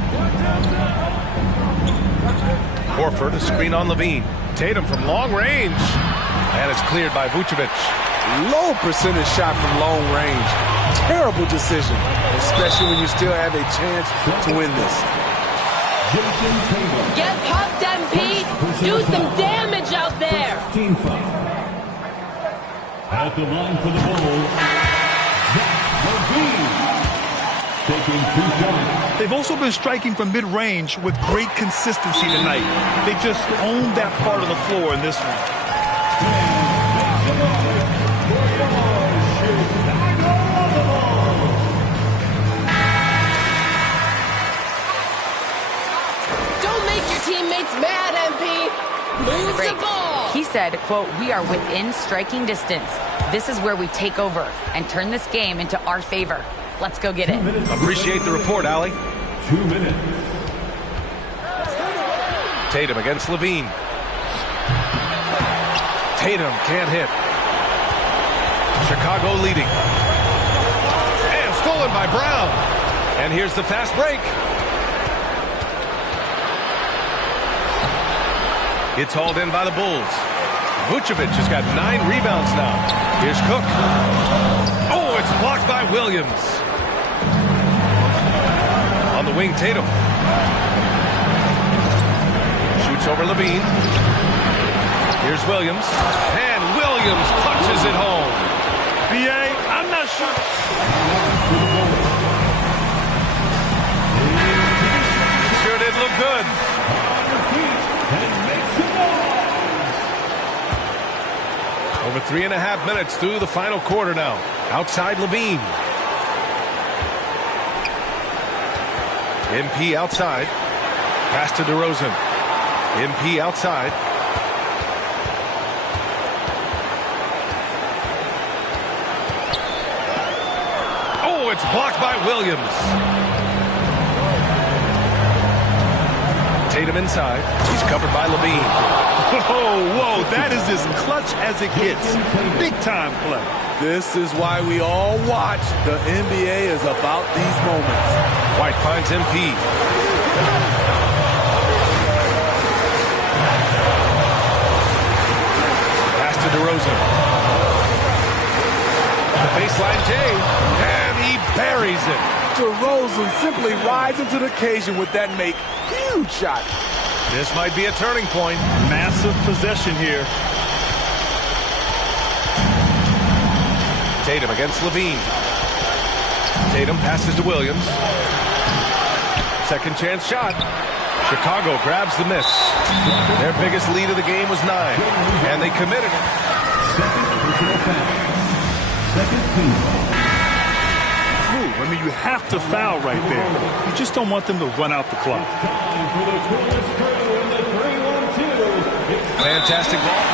Horford, a screen on Levine. Tatum from long range. And it's cleared by Vucevic. Low percentage shot from long range. Terrible decision, especially when you still have a chance to win this. Get pumped, MP. Do some damage out there. At the line for the Bulls, taking 2 shots. They've also been striking from mid-range with great consistency tonight. They just owned that part of the floor in this one. Don't make your teammates mad, MP. Move the ball. He said, quote, "We are within striking distance. This is where we take over and turn this game into our favor. Let's go get it." Appreciate the report, Allie. 2 minutes. Tatum against Levine. Tatum can't hit. Chicago leading. And stolen by Brown. And here's the fast break. It's hauled in by the Bulls. Vucevic has got 9 rebounds now. Here's Cook. Oh, it's blocked by Williams. On the wing, Tatum. Shoots over Levine. Here's Williams. And Williams punches it home. B.A., I'm not sure. Sure did look good. Over 3.5 minutes through the final quarter now. Outside Levine. MP outside. Pass to DeRozan. MP outside. Oh, it's blocked by Williams. Tatum inside. He's covered by Levine. Whoa, that is as clutch as it gets. Big time play. This is why we all watch. The NBA is about these moments. White finds MP. Pass to DeRozan. The baseline J. And he buries it. DeRozan simply rising to the occasion with that make. Huge shot. This might be a turning point. Massive possession here. Tatum against Levine. Tatum passes to Williams. Second chance shot. Chicago grabs the miss. Their biggest lead of the game was 9, and they committed it. Second team. I mean, you have to foul right there. You just don't want them to run out the clock. Fantastic ball.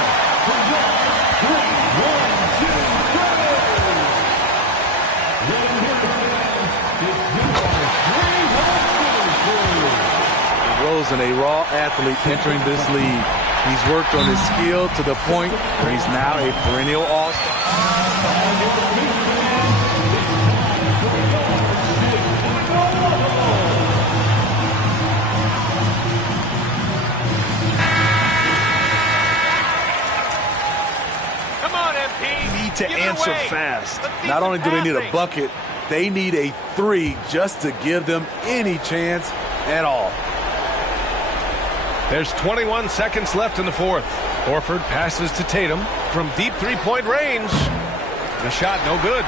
DeRozan, a raw athlete entering this league. He's worked on his skill to the point where he's now a perennial all-star. To answer fast. Not only do they need a bucket, they need a 3 just to give them any chance at all. There's 21 seconds left in the fourth. Horford passes to Tatum from deep 3-point range. The shot no good.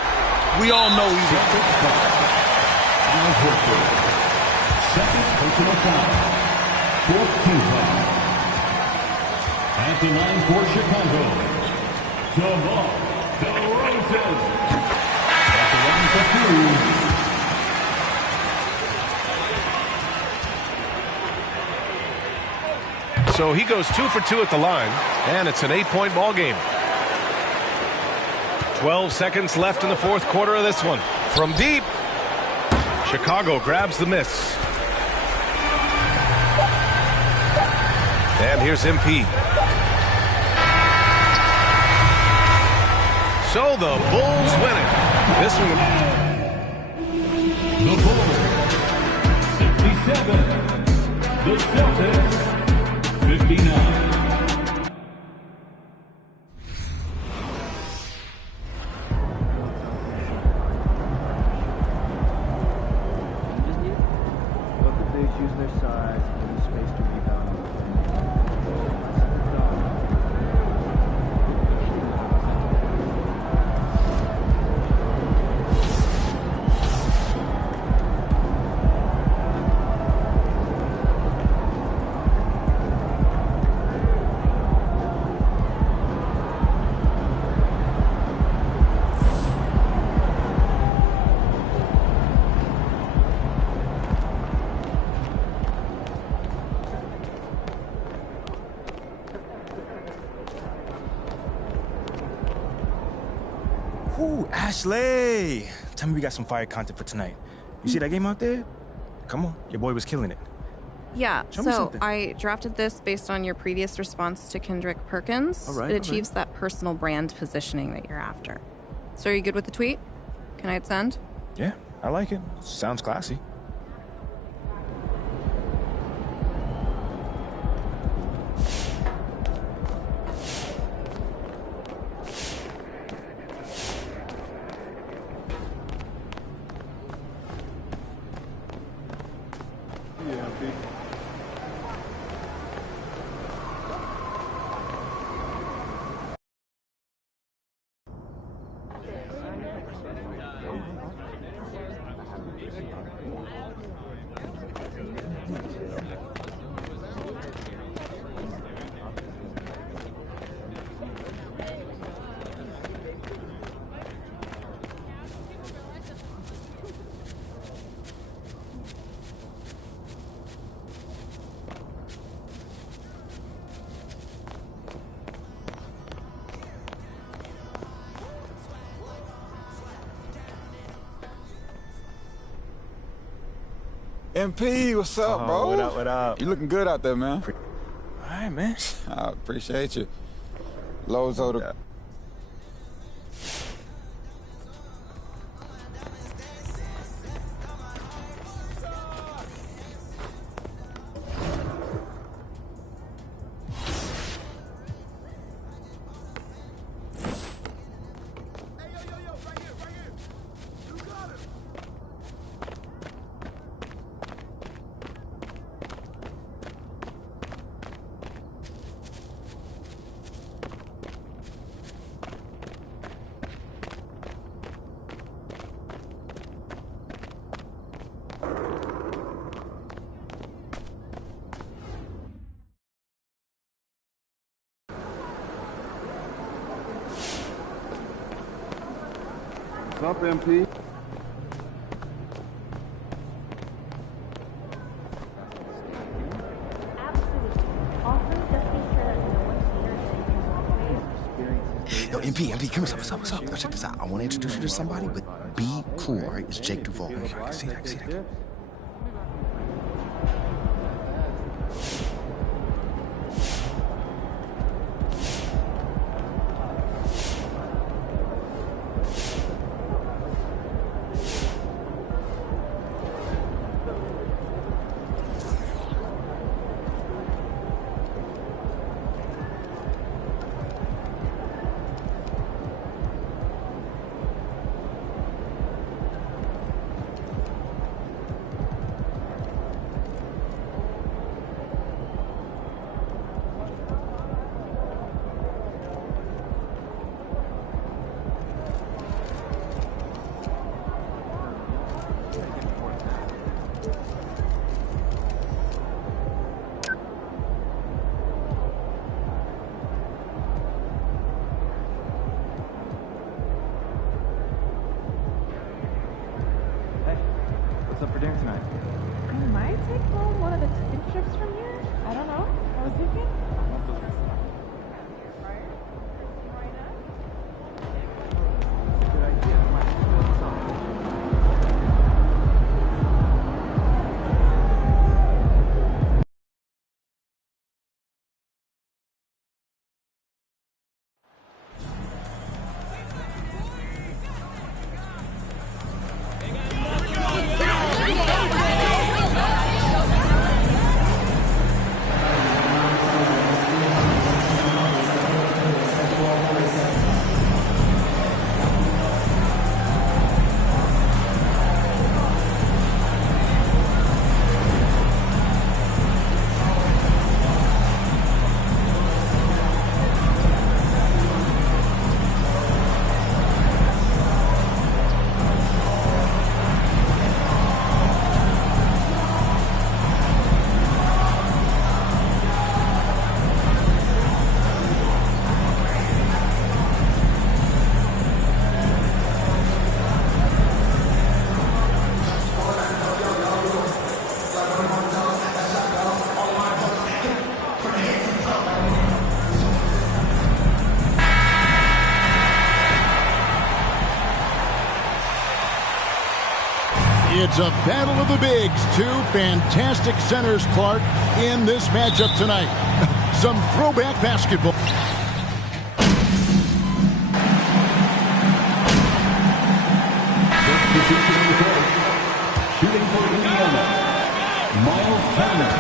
We all know he's a second personal foul. Fourth team foul. At the line for Chicago, DeRozan. At the line for 2. So he goes 2 for 2 at the line, and it's an 8-point ball game. 12 seconds left in the fourth quarter of this one. From deep, Chicago grabs the miss. And here's MP. So the Bulls win it. This one. The Bulls, 67. The Celtics, 59. Both the bigs using their size and the space to rebound. Ooh, Ashley! Tell me we got some fire content for tonight. You see that game out there? Come on, your boy was killing it. Yeah, Show me so something. I drafted this based on your previous response to Kendrick Perkins. All right, It achieves that personal brand positioning that you're after. So are you good with the tweet? Can I hit send? Yeah, I like it. Sounds classy. Yeah, big. MP, what's up, bro? What up, what up? You looking good out there, man. All right, man. I appreciate you. Lozo the... What's up, MP? Yo, MP, come here. What's up? Yo, check this out. I want to introduce you to somebody, but be cool, all right? It's Jake Duvall. I can see that. it's a battle of the bigs. Two fantastic centers, Clark, in this matchup tonight. Some throwback basketball. Shooting for Indiana, Miles Turner.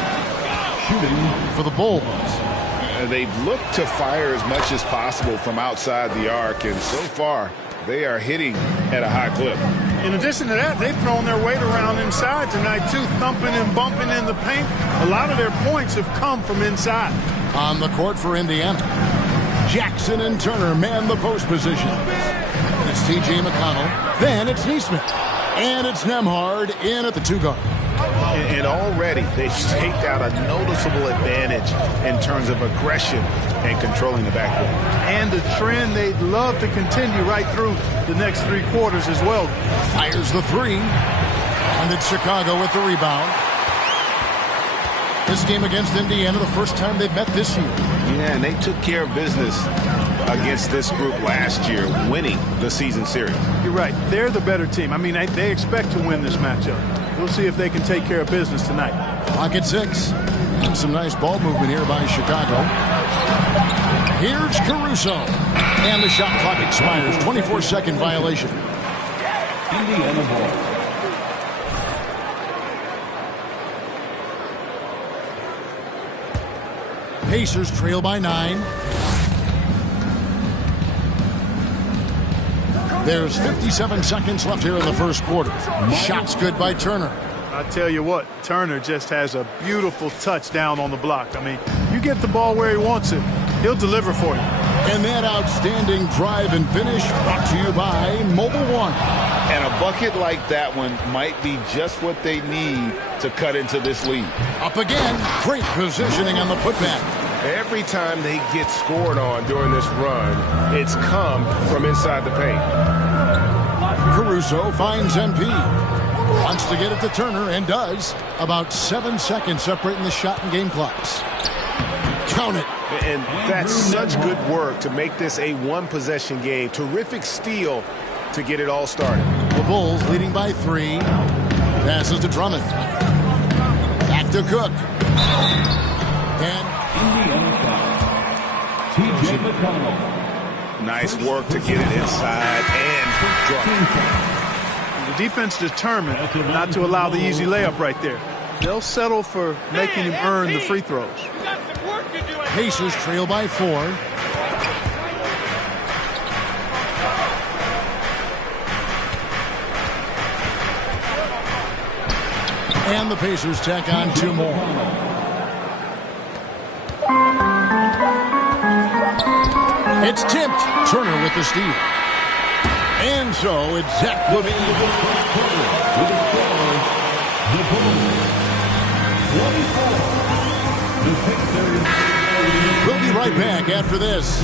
Shooting for the Bulls. They've looked to fire as much as possible from outside the arc, and so far they are hitting at a high clip. In addition to that, they've thrown their weight around inside tonight, too, thumping and bumping in the paint. A lot of their points have come from inside. On the court for Indiana, Jackson and Turner man the post position. It's T.J. McConnell. Then it's Neesmith. And it's Nembhard in at the 2 guard. And already they've staked out a noticeable advantage in terms of aggression and controlling the backcourt. And a trend they'd love to continue right through the next 3 quarters as well. Fires the 3. And it's Chicago with the rebound. This game against Indiana, the first time they've met this year. Yeah, and they took care of business against this group last year, winning the season series. You're right. They're the better team. I mean, they expect to win this matchup. We'll see if they can take care of business tonight. Clock at 6. And some nice ball movement here by Chicago. Here's Caruso. And the shot clock expires. 24-second violation. Indiana ball. Pacers trail by 9. There's 57 seconds left here in the first quarter. Shots good by Turner. I tell you what, Turner just has a beautiful touch down on the block. I mean, you get the ball where he wants it, he'll deliver for you. And that outstanding drive and finish brought to you by Mobile One. And a bucket like that one might be just what they need to cut into this lead. Up again. Great positioning on the putback. Every time they get scored on during this run, it's come from inside the paint. Caruso finds MP. Wants to get it to Turner and does. About 7 seconds separating the shot and game clocks. Count it. And that's such good work to make this a one-possession game. Terrific steal to get it all started. The Bulls leading by 3. Passes to Drummond. Back to Cook. And Indiana foul. T.J. McConnell. Nice work to get it inside and drop. The defense determined not to allow the easy layup right there. They'll settle for making him earn the free throws. Pacers trail by 4. And the Pacers tack on 2 more. It's tipped. Turner with the steal. And so it's Zach Levine. We'll be right back after this.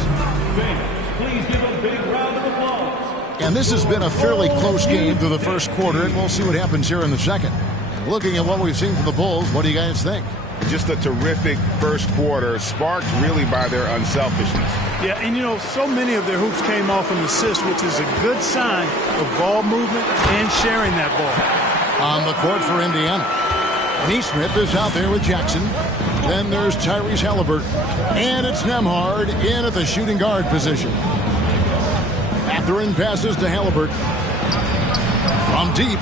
Please give a big round of applause. And this has been a fairly close game through the first quarter, and we'll see what happens here in the second. Looking at what we've seen from the Bulls, what do you guys think? Just a terrific first quarter, sparked really by their unselfishness. Yeah, and you know, so many of their hoops came off an assist, which is a good sign of ball movement and sharing that ball. On the court for Indiana, Neesmith is out there with Jackson. Then there's Tyrese Halliburton. And it's Nembhard in at the shooting guard position. Mathurin passes to Halliburton. From deep,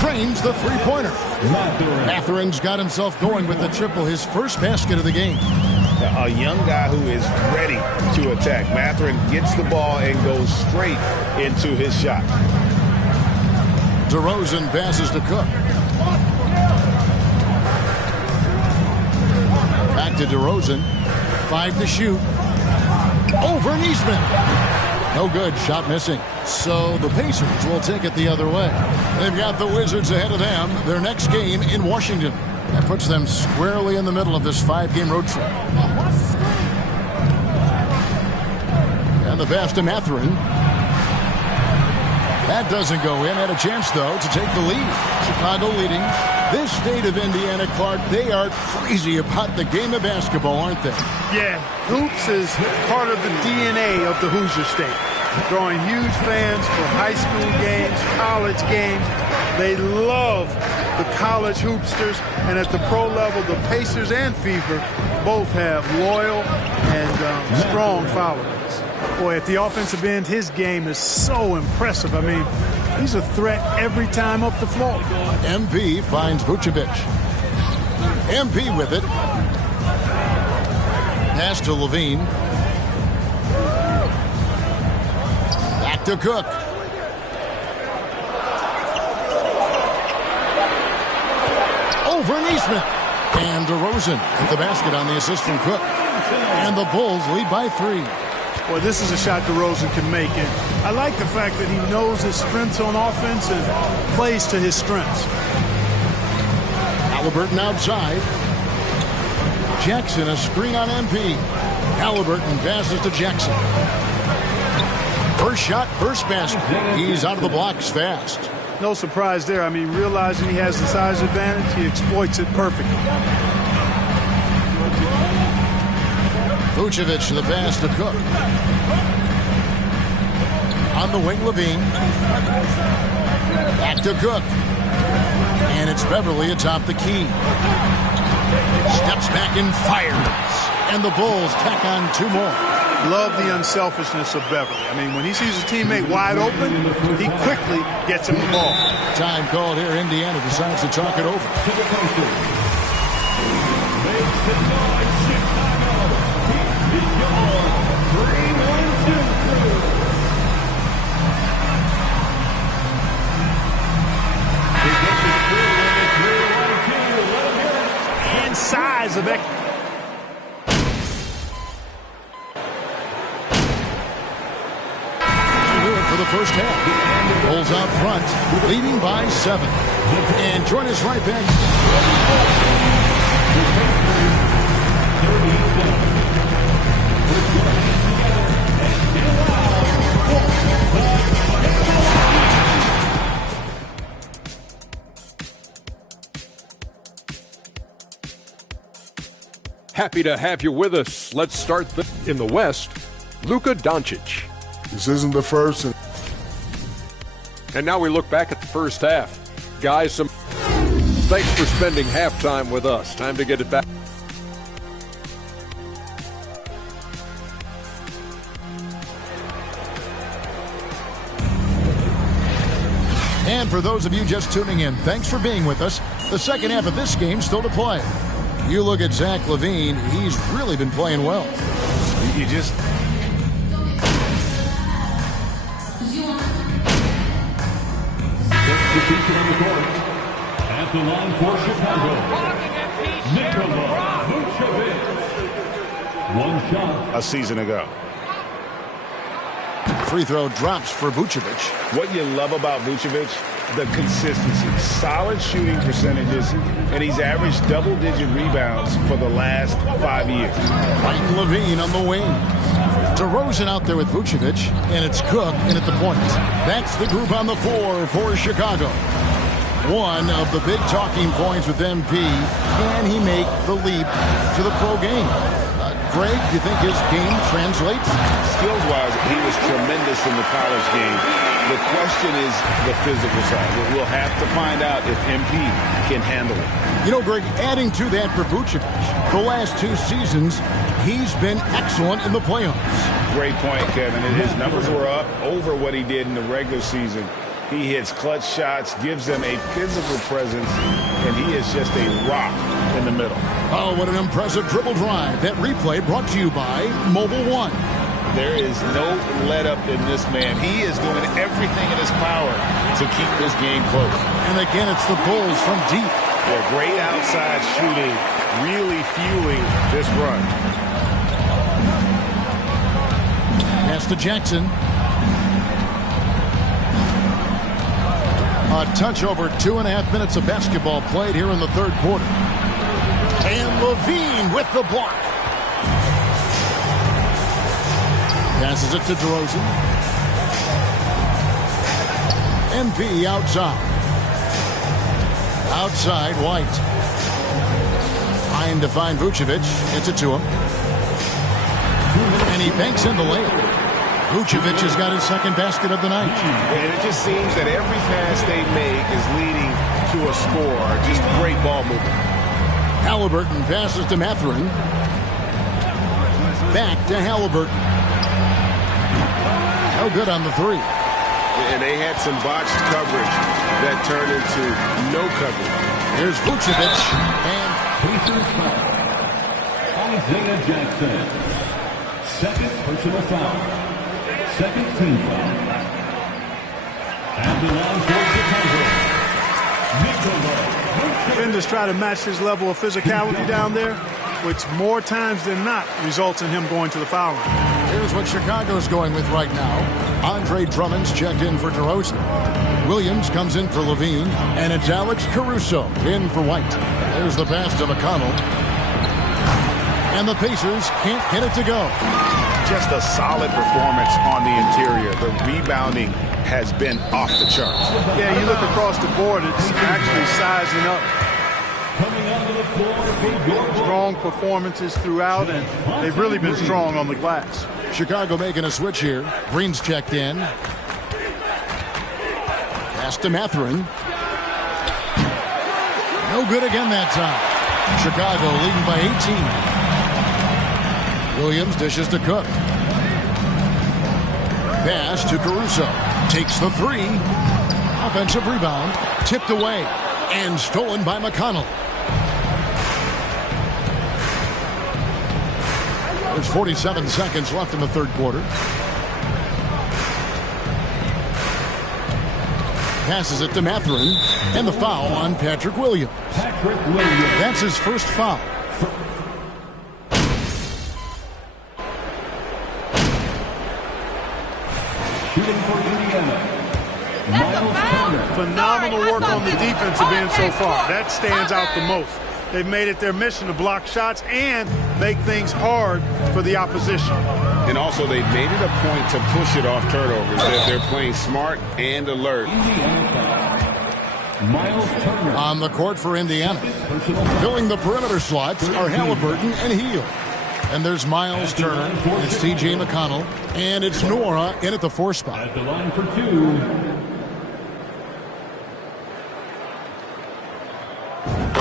drains the three-pointer. Mathurin's got himself going with the triple, his first basket of the game. A young guy who is ready to attack. Mathurin gets the ball and goes straight into his shot. DeRozan passes to Cook. Back to DeRozan. 5 to shoot. Over Neesmith. No good. Shot missing. So the Pacers will take it the other way. They've got the Wizards ahead of them. Their next game in Washington. That puts them squarely in the middle of this 5-game road trip. And the pass to Mathurin. That doesn't go in. Had a chance, though, to take the lead. Chicago leading. This state of Indiana, Clark, they are crazy about the game of basketball, aren't they? Yeah, hoops is part of the DNA of the Hoosier State. Drawing huge fans for high school games, college games. They love the college hoopsters, and at the pro level, the Pacers and Fever both have loyal and strong followers. Boy, at the offensive end, his game is so impressive. I mean, he's a threat every time up the floor. MP finds Vucevic. MP with it. Pass to Levine. Back to Cook. Over Neesmith. And DeRozan at the basket on the assist from Cook. And the Bulls lead by 3. Well, this is a shot DeRozan can make, and I like the fact that he knows his strengths on offense and plays to his strengths. Halliburton outside. Jackson a screen on MP. Halliburton passes to Jackson. First shot, first basket. He's out of the blocks fast. No surprise there. I mean, realizing he has the size advantage, he exploits it perfectly. Vucevic to the pass to Cook. On the wing, Levine. Back to Cook. And it's Beverly atop the key. Steps back and fires. And the Bulls tack on 2 more. Love the unselfishness of Beverly. I mean, when he sees a teammate wide open, he quickly gets him the ball. Time called here. Indiana decides to talk it over. And size of it. For the first half. Bulls out front, leading by 7. And join us right back. Happy to have you with us. Let's start in the West. Luka Doncic. This isn't the first. And now we look back at the first half. Guys, thanks for spending halftime with us. Time to get it back. And for those of you just tuning in, thanks for being with us. The second half of this game still to play. You look at Zach LaVine, he's really been playing well. You just... At the line for Chicago, Nikola Vucevic. 1 shot. A season ago. Free throw drops for Vucevic. What you love about Vucevic, the consistency, solid shooting percentages, and he's averaged double-digit rebounds for the last 5 years. Mike Levine on the wing. DeRozan out there with Vucevic, and it's Cook in at the point. That's the group on the floor for Chicago. One of the big talking points with MP, can he make the leap to the pro game? Greg, do you think his game translates? Skills-wise, he was tremendous in the college game. The question is the physical side. We'll have to find out if MP can handle it. You know, Greg, adding to that for Vucevic, the last 2 seasons, he's been excellent in the playoffs. Great point, Kevin. And his numbers were up over what he did in the regular season. He hits clutch shots, gives them a physical presence, and he is just a rock in the middle. Oh, what an impressive dribble drive. That replay brought to you by Mobile One. There is no let-up in this man. He is doing everything in his power to keep this game close. And again, it's the Bulls from deep. Yeah, great outside shooting, really fueling this run. Pass to Jackson. A touch over 2.5 minutes of basketball played here in the third quarter. And Levine with the block. Passes it to DeRozan. MP outside. Outside, White. Trying to find Vucevic. Gets it to him. And he banks in the layup. Vucevic has got his second basket of the night. And it just seems that every pass they make is leading to a score. Just great ball movement. Halliburton passes to Mathurin. Back to Halliburton. No good on the three. And they had some botched coverage that turned into no coverage. Here's Vucevic. And Pacers foul. Isaiah Jackson. Second personal foul. Second team foul. And the line for Chicago. Defenders try to match his level of physicality down there, which more times than not results in him going to the foul line. Here's what Chicago's going with right now. Andre Drummond's checked in for DeRozan. Williams comes in for Levine, and it's Alex Caruso in for White. There's the pass to McConnell. And the Pacers can't get it to go. Just a solid performance on the interior. The rebounding has been off the charts. Yeah, you look across the board, it's actually sizing up. Coming onto the floor for your strong performances throughout, and they've really been strong on the glass. Chicago making a switch here. Green's checked in. Pass to Mathurin. No good again that time. Chicago leading by 18. Williams dishes to Cook. Pass to Caruso. Takes the three. Offensive rebound. Tipped away. And stolen by McConnell. There's 47 seconds left in the third quarter. Passes it to Mathurin. And the foul on Patrick Williams. That's his first foul. Shooting for Indiana. Phenomenal work on the defensive end so far. That stands out the most. They've made it their mission to block shots and make things hard for the opposition. And also, they've made it a point to push it off turnovers. They're playing smart and alert. On the court for Indiana. Filling the perimeter slots are Halliburton and Hield. And there's Miles Turner, it's T.J. McConnell, and it's Nora in at the 4 spot. At the line for 2.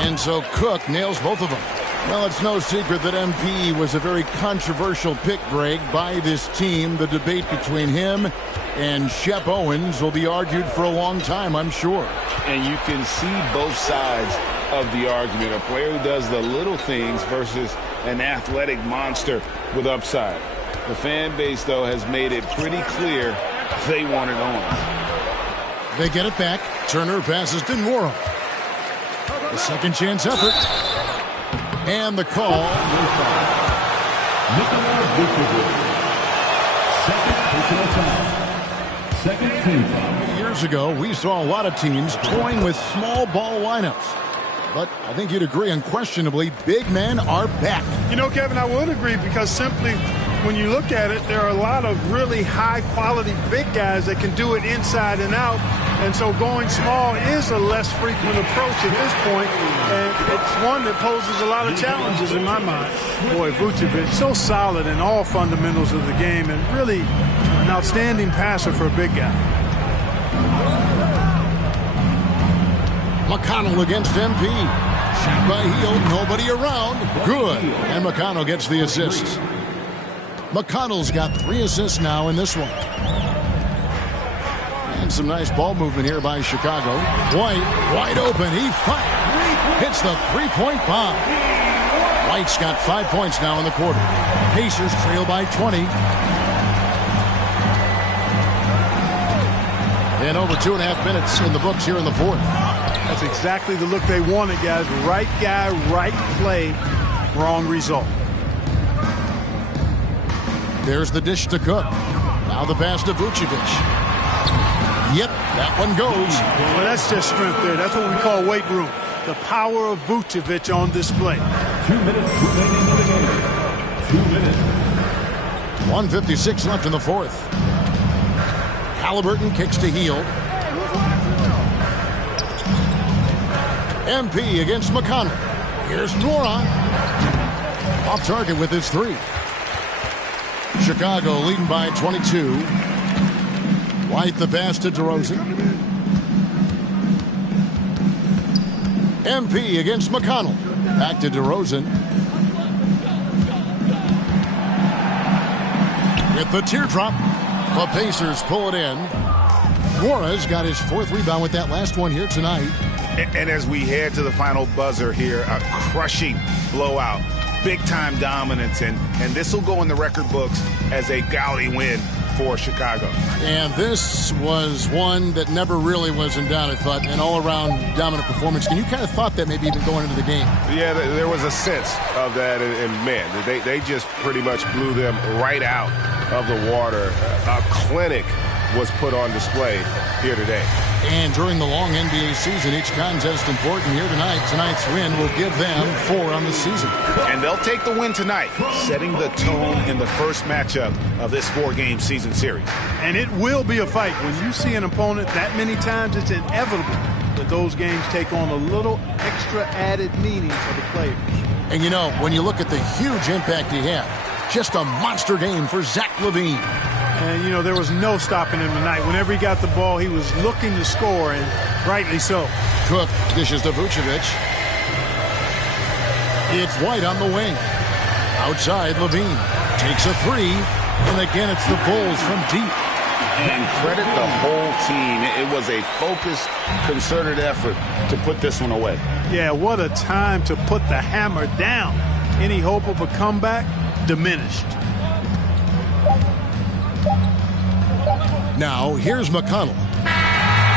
And so Cook nails both of them. Well, it's no secret that MP was a very controversial pick, Greg, by this team. The debate between him and Shep Owens will be argued for a long time, I'm sure. And you can see both sides of the argument. A player who does the little things versus an athletic monster with upside. The fan base, though, has made it pretty clear they wanted Owens. They get it back. Turner passes to Nora. The second chance effort. And the call. Second team foul. Years ago, we saw a lot of teams toying with small ball lineups. But I think you'd agree, unquestionably, big men are back. You know, Kevin, I would agree because simply when you look at it, there are a lot of really high-quality big guys that can do it inside and out. And so going small is a less frequent approach at this point, and it's one that poses a lot of challenges in my mind. Boy, Vucevic, so solid in all fundamentals of the game and really an outstanding passer for a big guy. McConnell against MP. Shot by Hield, nobody around. Good. And McConnell gets the assist. McConnell's got 3 assists now in this one. And some nice ball movement here by Chicago. White, wide open. He fires. Hits the three-point bomb. White's got 5 points now in the quarter. Pacers trail by 20. And over 2.5 minutes in the books here in the fourth. That's exactly the look they wanted, guys. Right guy, right play, wrong result. There's the dish to Cook. Now the pass to Vucevic. Yep, that one goes. Well, that's just strength there. That's what we call weight room. The power of Vucevic on display. 2 minutes remaining in the game. 2 minutes. 1:56 left in the fourth. Halliburton kicks to Hield. MP against McConnell. Here's Nora. Off target with his 3. Chicago leading by 22. White the pass to DeRozan. MP against McConnell. Back to DeRozan. With the teardrop, the Pacers pull it in. Juarez got his 4th rebound with that last one here tonight. And as we head to the final buzzer here, a crushing blowout, big-time dominance, and this will go in the record books as a gaudy win for Chicago. And this was one that never really was in doubt, I thought, an all-around dominant performance. And you kind of thought that maybe even going into the game. Yeah, there was a sense of that, and man, they just pretty much blew them right out of the water. A clinic was put on display here today. And during the long NBA season, each contest important here tonight. Tonight's win will give them 4 on the season. And they'll take the win tonight, setting the tone in the first matchup of this 4-game season series. And it will be a fight. When you see an opponent that many times, it's inevitable that those games take on a little extra added meaning for the players. And you know, when you look at the huge impact he had, just a monster game for Zach LaVine. And, you know, there was no stopping him tonight. Whenever he got the ball, he was looking to score, and rightly so. Cook dishes to Vucevic. It's White on the wing. Outside, LaVine takes a 3. And again, it's the Bulls from deep. And credit the whole team. It was a focused, concerted effort to put this one away. Yeah, what a time to put the hammer down. Any hope of a comeback? Diminished. Now, here's McConnell.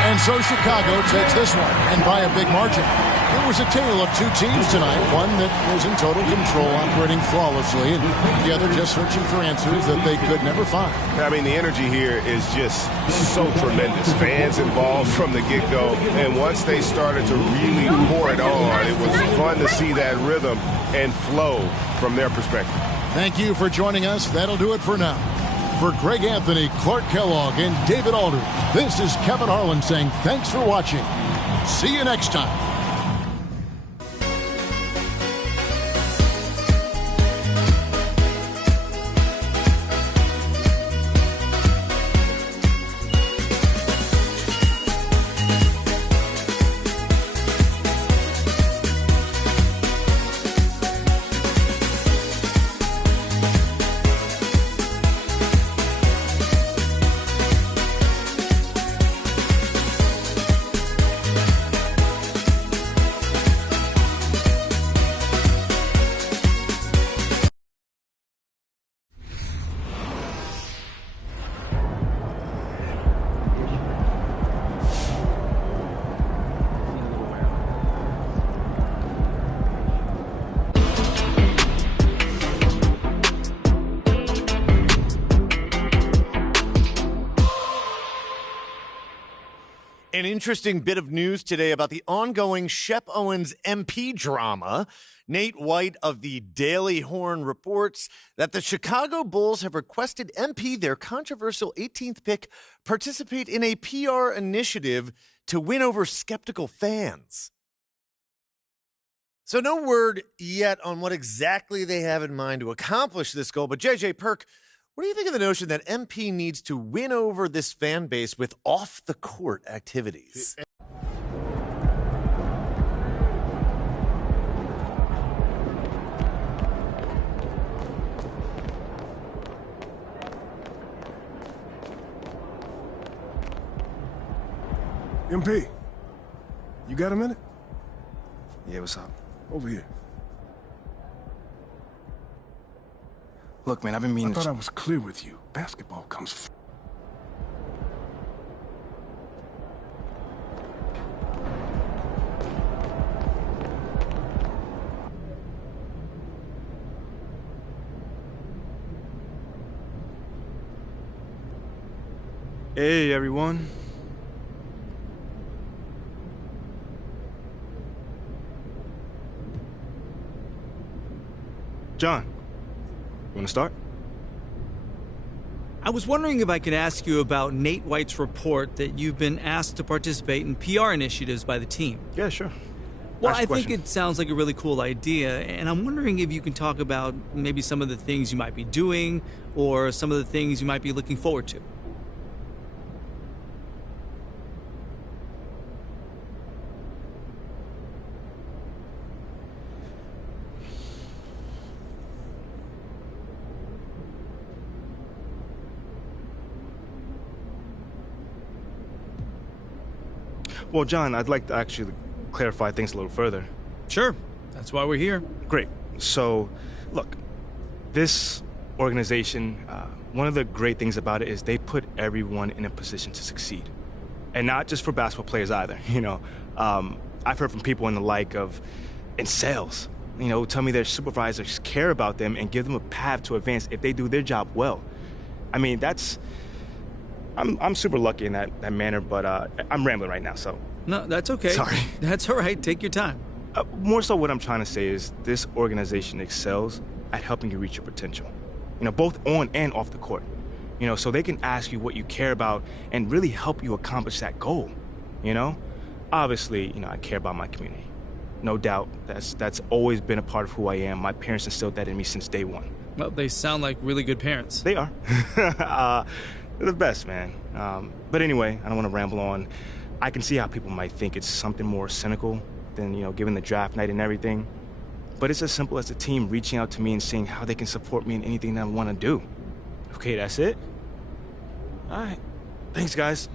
And so Chicago takes this one, and by a big margin. It was a tale of 2 teams tonight, one that was in total control, operating flawlessly, and the other just searching for answers that they could never find. I mean, the energy here is just so tremendous. Fans involved from the get-go, and once they started to really pour it on, it was fun to see that rhythm and flow from their perspective. Thank you for joining us. That'll do it for now. For Greg Anthony, Clark Kellogg, and David Aldridge, this is Kevin Harlan saying thanks for watching. See you next time. An interesting bit of news today about the ongoing Shep Owens MP drama. Nate White of the Daily Horn reports that the Chicago Bulls have requested MP, their controversial 18th pick, participate in a PR initiative to win over skeptical fans. So no word yet on what exactly they have in mind to accomplish this goal, but JJ Perk, what do you think of the notion that MP needs to win over this fan base with off-the-court activities? MP, you got a minute? Yeah, what's up? Over here. Look, man, I've been meaning I thought I was clear with you. Basketball comes Hey, everyone. John, you want to start? I was wondering if I could ask you about Nate White's report that you've been asked to participate in PR initiatives by the team. Yeah, sure. Well, Ask I a think question. it sounds like a really cool idea, and I'm wondering if you can talk about maybe some of the things you might be doing or some of the things you might be looking forward to. Well, John, I'd like to actually clarify things a little further. Sure. That's why we're here. Great. So, look, this organization, one of the great things about it is they put everyone in a position to succeed. And not just for basketball players either, you know. I've heard from people in the like of, in sales, you know, tell me their supervisors care about them and give them a path to advance if they do their job well. I mean, I'm super lucky in that manner, but I'm rambling right now, so. No, that's okay. Sorry. That's all right. Take your time. More so what I'm trying to say is this organization excels at helping you reach your potential. You know, both on and off the court. You know, so they can ask you what you care about and really help you accomplish that goal, you know? Obviously, you know, I care about my community. No doubt, that's always been a part of who I am. My parents instilled that in me since day one. Well, they sound like really good parents. They are. They're the best, man. But anyway, I don't want to ramble on. I can see how people might think it's something more cynical than, you know, given the draft night and everything. But it's as simple as the team reaching out to me and seeing how they can support me in anything that I want to do. Okay, that's it? All right. Thanks, guys.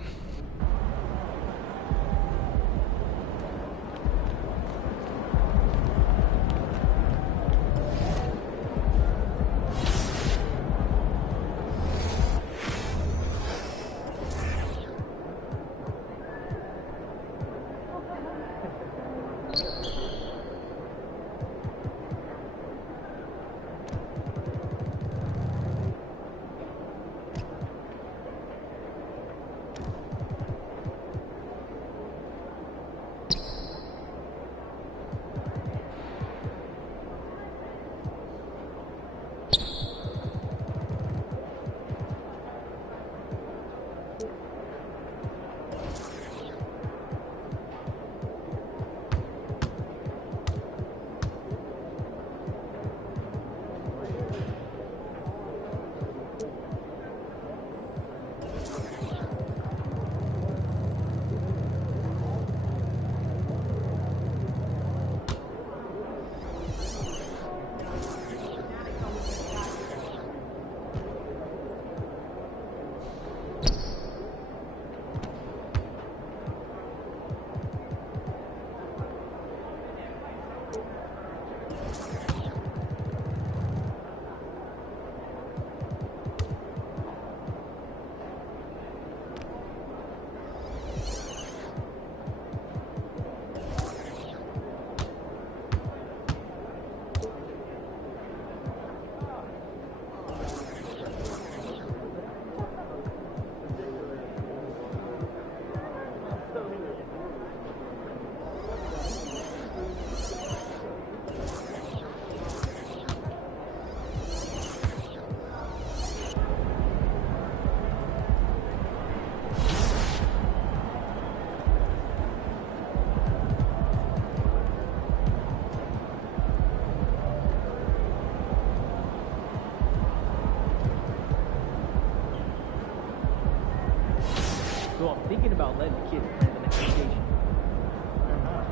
So I'm thinking about letting the kids plan the next vacation.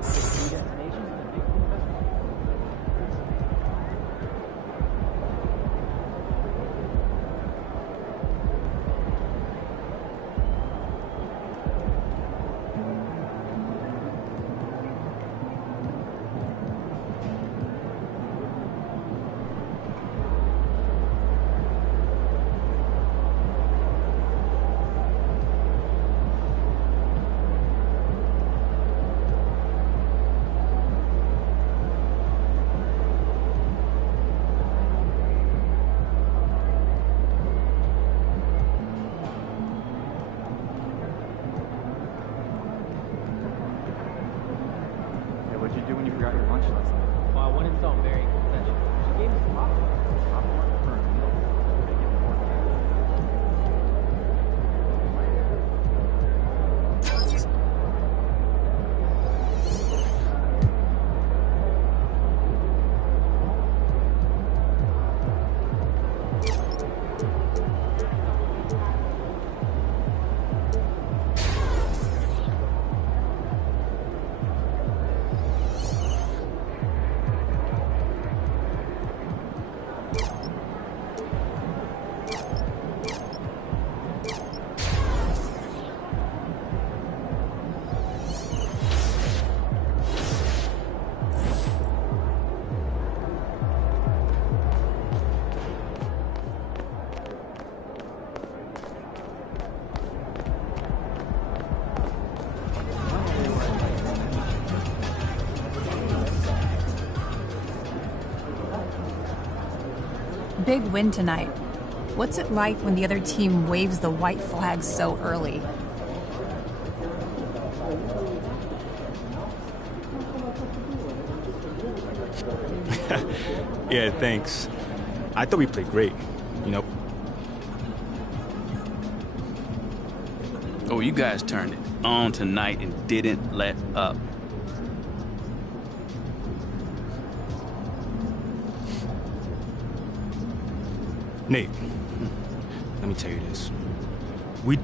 New destinations and a big food festival. What'd you do when you forgot your lunch last night? Well, I went and saw Mary. She gave me some popcorn. Popcorn for a meal. They give me more big win tonight. What's it like when the other team waves the white flag so early? Yeah, thanks. I thought we played great, you know. Oh, you guys turned it on tonight and didn't let up. Nate, let me tell you this. We